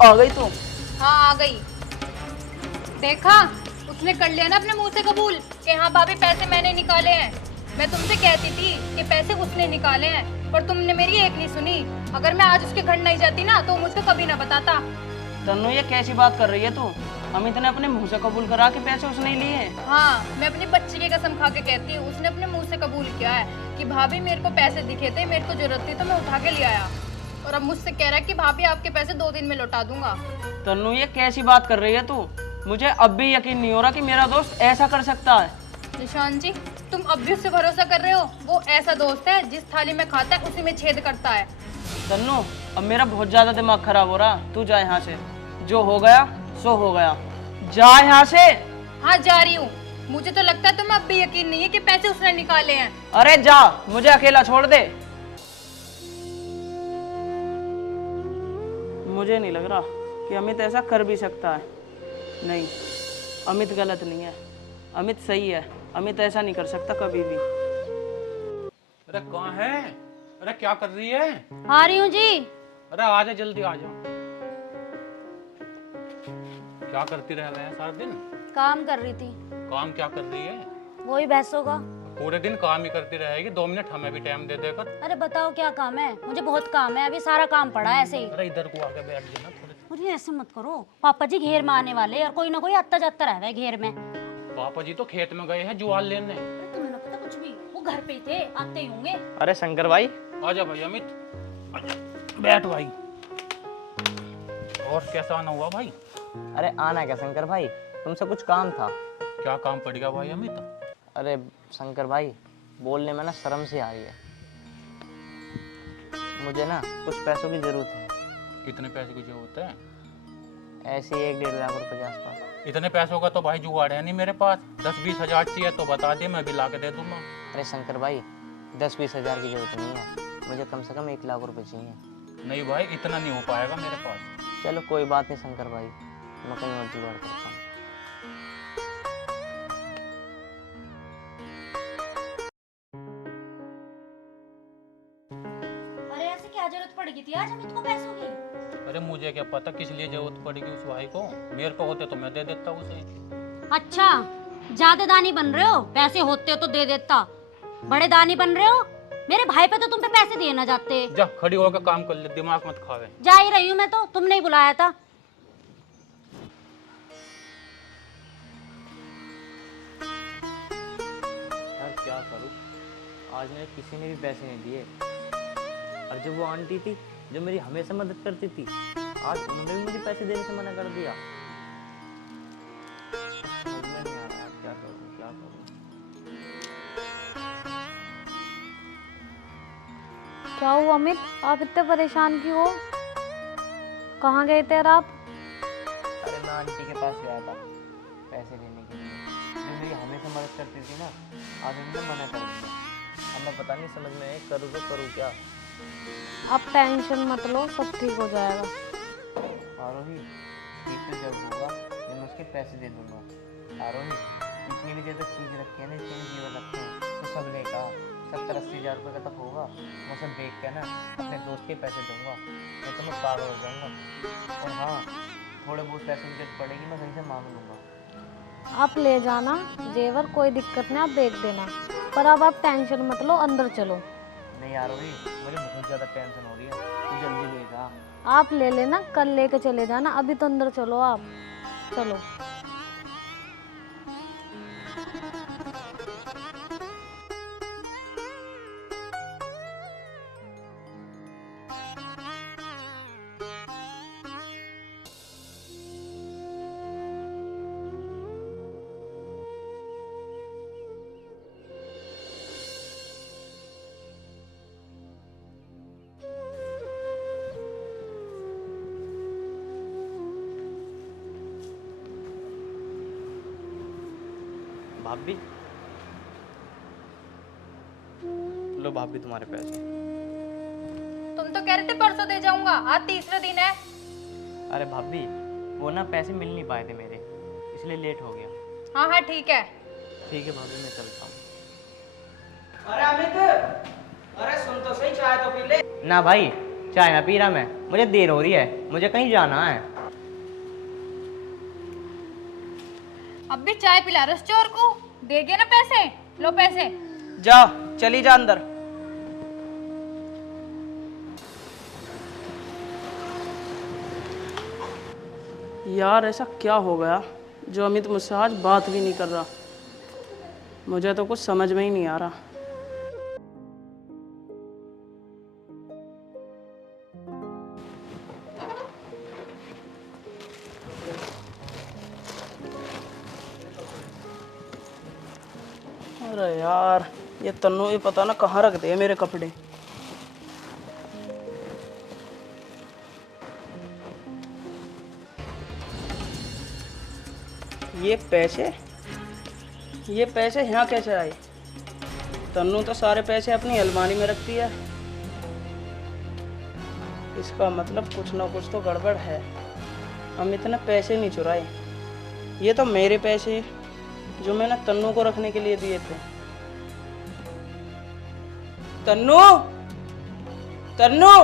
आ गई तू? हाँ आ गई। देखा, उसने कर लिया ना अपने मुंह से कबूल कि हाँ भाभी पैसे मैंने निकाले हैं। मैं तुमसे कहती थी कि पैसे उसने निकाले हैं, पर तुमने मेरी एक नहीं सुनी। अगर मैं आज उसके घर नहीं जाती ना तो मुझको कभी ना बताता। तन्नू, ये कैसी बात कर रही है तू? अमित ने अपने मुंह से कबूल करा के पैसे उसने ही लिए। हाँ, मैं अपनी बच्ची की कसम खा के कहती हूँ, उसने अपने मुंह से कबूल किया है कि भाभी मेरे को पैसे दिखे थे, मेरे को जरूरत थी तो मैं उठा के ले आया। और अब मुझसे कह रहा है कि भाभी आपके पैसे 2 दिन में लौटा दूंगा। तन्नू, ये कैसी बात कर रही है तू? मुझे अब भी यकीन नहीं हो रहा कि मेरा दोस्त ऐसा कर सकता है। निशान जी, तुम अब भी उससे भरोसा कर रहे हो? वो ऐसा दोस्त है जिस थाली में खाता है उसी में छेद करता है। तन्नू, अब मेरा बहुत ज्यादा दिमाग खराब हो रहा, तू जा यहाँ से। जो हो गया सो हो गया, जा यहाँ से। हाँ जा रही हूँ। मुझे तो लगता है तुम्हें अब भी यकीन नहीं है कि पैसे उसने निकाले हैं। अरे जा, मुझे अकेला छोड़ दे। मुझे नहीं लग रहा कि अमित ऐसा कर भी सकता है। नहीं, अमित गलत नहीं है, अमित सही है। अमित ऐसा नहीं कर सकता कभी भी। अरे कहाँ है? अरे क्या कर रही है? आ रही हूँ जी। अरे आ जा, जल्दी आ जा। क्या करती रह रहे हैं सारा दिन? काम कर रही थी। काम क्या कर रही है? वही भैंसों का। पूरे दिन काम ही करती रहेगी, 2 मिनट हमें भी टाइम दे देकर। अरे बताओ क्या काम है? मुझे बहुत काम है, अभी सारा काम पड़ा है ऐसे ही। अरे इधर को आके बैठ जाना थोड़े। मुझे ऐसे मत करो, पापा जी घेर में आने वाले और कोई ना कोई आता जाता रह गया घेर में। पापा जी तो खेत में गए हैं जुआल लेने। अरे तुम्हें ना पता कुछ भी, वो घर पे ही थे, आते ही होंगे। अरे शंकर भाई, आजा भाई अमित, बैठ भाई। और कैसा आना हुआ भाई? अरे आना क्या शंकर भाई, तुमसे कुछ काम था। क्या काम पड़ गया भाई अमित? अरे शंकर भाई, बोलने में ना शर्म सी आ रही है। मुझे ना कुछ पैसों की जरूरत है। कितने पैसे की जरूरत है? ऐसे 1-1.5 लाख रुपए के आसपास। इतने पैसों का तो भाई जुगाड़ है नहीं मेरे पास। 10-20 हजार चाहिए तो बता दे, मैं भी ला के दे दूंगा। अरे शंकर भाई, 10-20 हजार की जरूरत नहीं है, मुझे कम से कम 1 लाख रुपए चाहिए। नहीं भाई, इतना नहीं हो पाएगा मेरे पास। चलो कोई बात नहीं शंकर भाई, मैं कहीं और जुगाड़ करता हूँ। अरे ऐसे क्या जरूरत पड़ेगी थी आज अमित को पैसों की? अरे मुझे क्या पता किस लिए जरूरत पड़ेगी उस भाई को। मेरे को होते तो मैं दे देता उसे। अच्छा, ज्यादा दानी बन रहे हो? पैसे होते तो दे देता। बड़े दानी बन रहे हो? मेरे भाई पे तो तुम पे पैसे दिए ना जाते। जा खड़ी होकर काम कर ले, दिमाग मत खावे। जा ही रही हूँ मैं तो, तुमने ही बुलाया था। यार क्या करूँ, आज मेरे किसी ने भी पैसे नहीं दिए। और जो वो आंटी थी जो मेरी हमेशा मदद करती थी, आज उन्होंने भी मुझे पैसे देने से मना कर दिया। समझ में नहीं आ रहा यार, क्या करूँ क्या करूँ। क्या हुआ अमित, आप इतने परेशान क्यों हो? कहाँ गए थे यार आप? अरे मैं आंटी के पास गया था पैसे लेने के लिए, जो मेरी हमेशा मदद करती थी ना, आज उन्होंने मना कर दिया। अब मैं पता नहीं समझ में आए, करूँ तो करूँ क्या। आप टेंशन मत लो, सब ठीक हो जाएगा। आरोही, ठीक तो जब होगा जब मैं उसके पैसे दे दूंगा। आरोही, इतनी भी ज़्यादा चीज़ रखी है ना, इतने जीवन रखे हैं तो सब लेगा। 70-80 हज़ार रुपये का तो होगा, मैं सब देख के ना अपने दोस्त के पैसे दूंगा, नहीं तो मैं पागल हो जाऊंगा। और हाँ, थोड़े बहुत पैसे की जरूरत पड़ेगी मैं कहीं से मांग लूँगा। आप ले जाना जेवर, कोई दिक्कत नहीं, आप देख देना। पर अब आप टेंशन मत लो, अंदर चलो। नहीं आरोही, मुझे बहुत ज़्यादा टेंशन हो रही है, तू जल्दी ले जा। आप ले लेना, कल लेके चले जाना, अभी तो अंदर चलो आप, चलो। भाभी, लो भाभी तुम्हारे पैसे। तुम तो कह रहे थे परसों दे जाऊंगा, आज तीसरा दिन है। अरे भाभी, वो ना पैसे मिल नहीं पाए थे मेरे, इसलिए लेट हो गया। हाँ हाँ ठीक है। ठीक है भाभी, मैं चलता हूँ। अरे अमित, अरे सुन तो सही, चाय तो पी ले। ना भाई, चाय ना पी रहा मैं, मुझे देर हो रही है, मुझे कहीं जाना है। अब भी चाय पिला रहे उस चोर को, दे गए ना पैसे, लो पैसे। जा, चली जा अंदर। यार ऐसा क्या हो गया जो अमित मुझसे आज बात भी नहीं कर रहा? मुझे तो कुछ समझ में ही नहीं आ रहा। अरे यार, ये तन्नू ये पता ना कहाँ रख दे मेरे कपड़े। ये पैसे यहाँ कैसे आए? तन्नू तो सारे पैसे अपनी अलमारी में रखती है। इसका मतलब कुछ ना कुछ तो गड़बड़ है। हम इतने पैसे नहीं चुराए, ये तो मेरे पैसे जो मैंने तन्नू को रखने के लिए दिए थे। तन्नू, तन्नू,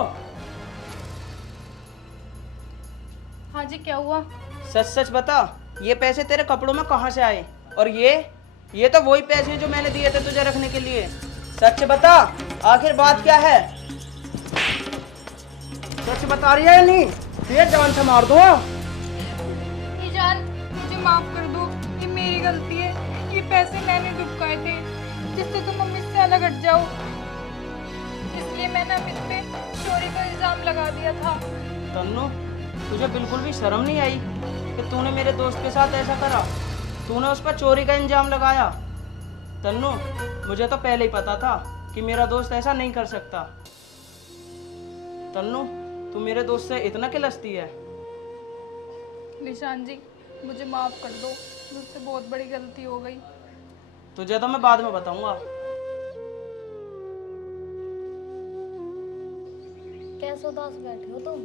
हाँ जी, क्या हुआ? सच सच बता, ये पैसे तेरे कपड़ों में कहाँ से आए? और ये तो वही पैसे हैं जो मैंने दिए थे तुझे रखने के लिए। सच बता, आखिर बात क्या है? सच बता रही है या नहीं? तेरे जान से मार दूंगा। ईजान, मुझे माफ कर दो, ये मेरी गलती है। ये पैसे मैंने दुबकाए थे जिससे तुम अमित से अलग हट जाओ, इसलिए मैंने अमित पे चोरी का इल्जाम लगा दिया था। तन्नू, तुझे बिल्कुल भी शर्म नहीं आई कि तूने मेरे दोस्त के साथ ऐसा करा? तूने उस पर चोरी का इल्जाम लगाया। तन्नू, मुझे तो पहले ही पता था कि मेरा दोस्त ऐसा नहीं कर सकता। तन्नू, तू मेरे दोस्त से इतना किलसती है? निशान जी, मुझे माफ कर दो, मुझसे बहुत बड़ी गलती हो गई। तुझे तो मैं बाद में बताऊंगा। कैसे उदास बैठे हो तुम?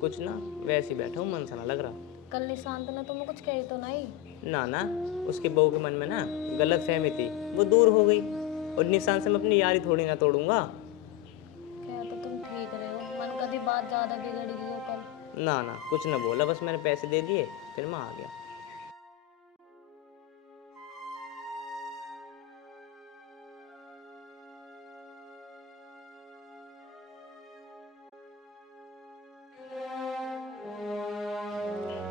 कुछ ना, वैसे ही बैठा हूँ, मन सा ना लग रहा। कल निशांत ने तुम्हें कुछ कही तो नहीं? ना ना, उसके बहू के मन में ना गलत फहमी थी, वो दूर हो गई। और निशान से मैं अपनी यारी थोड़ी ना तोड़ूंगा। क्या तो तुम ठीक रहे हो, मन कभी बात ज़्यादा बिगड़ गई हो कल? ना ना, कुछ ना बोला, बस मैंने पैसे दे दिए, फिर मैं आ गया।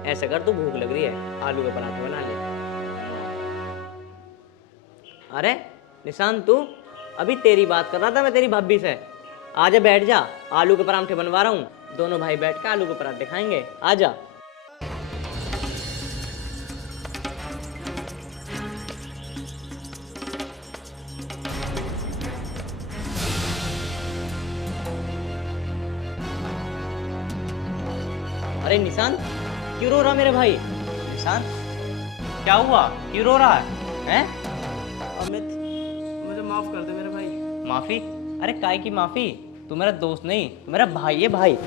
ऐसा कर, तू भूख लग रही है, आलू के पराठे बना ले। अरे निशांत, तू अभी तेरी बात कर रहा था मैं तेरी भाभी से। आजा बैठ जा, आलू के पराठे बनवा रहा हूँ, दोनों भाई बैठ के आलू के पराठे खाएंगे। आजा। अरे निशांत, क्यों रो रहा मेरे भाई? निशांत, क्या हुआ, क्यों रो रहा है? अमित, मुझे माफ कर दे मेरे भाई। माफी? अरे काय की माफी? तू मेरा दोस्त नहीं, तू मेरा भाई है, भाई।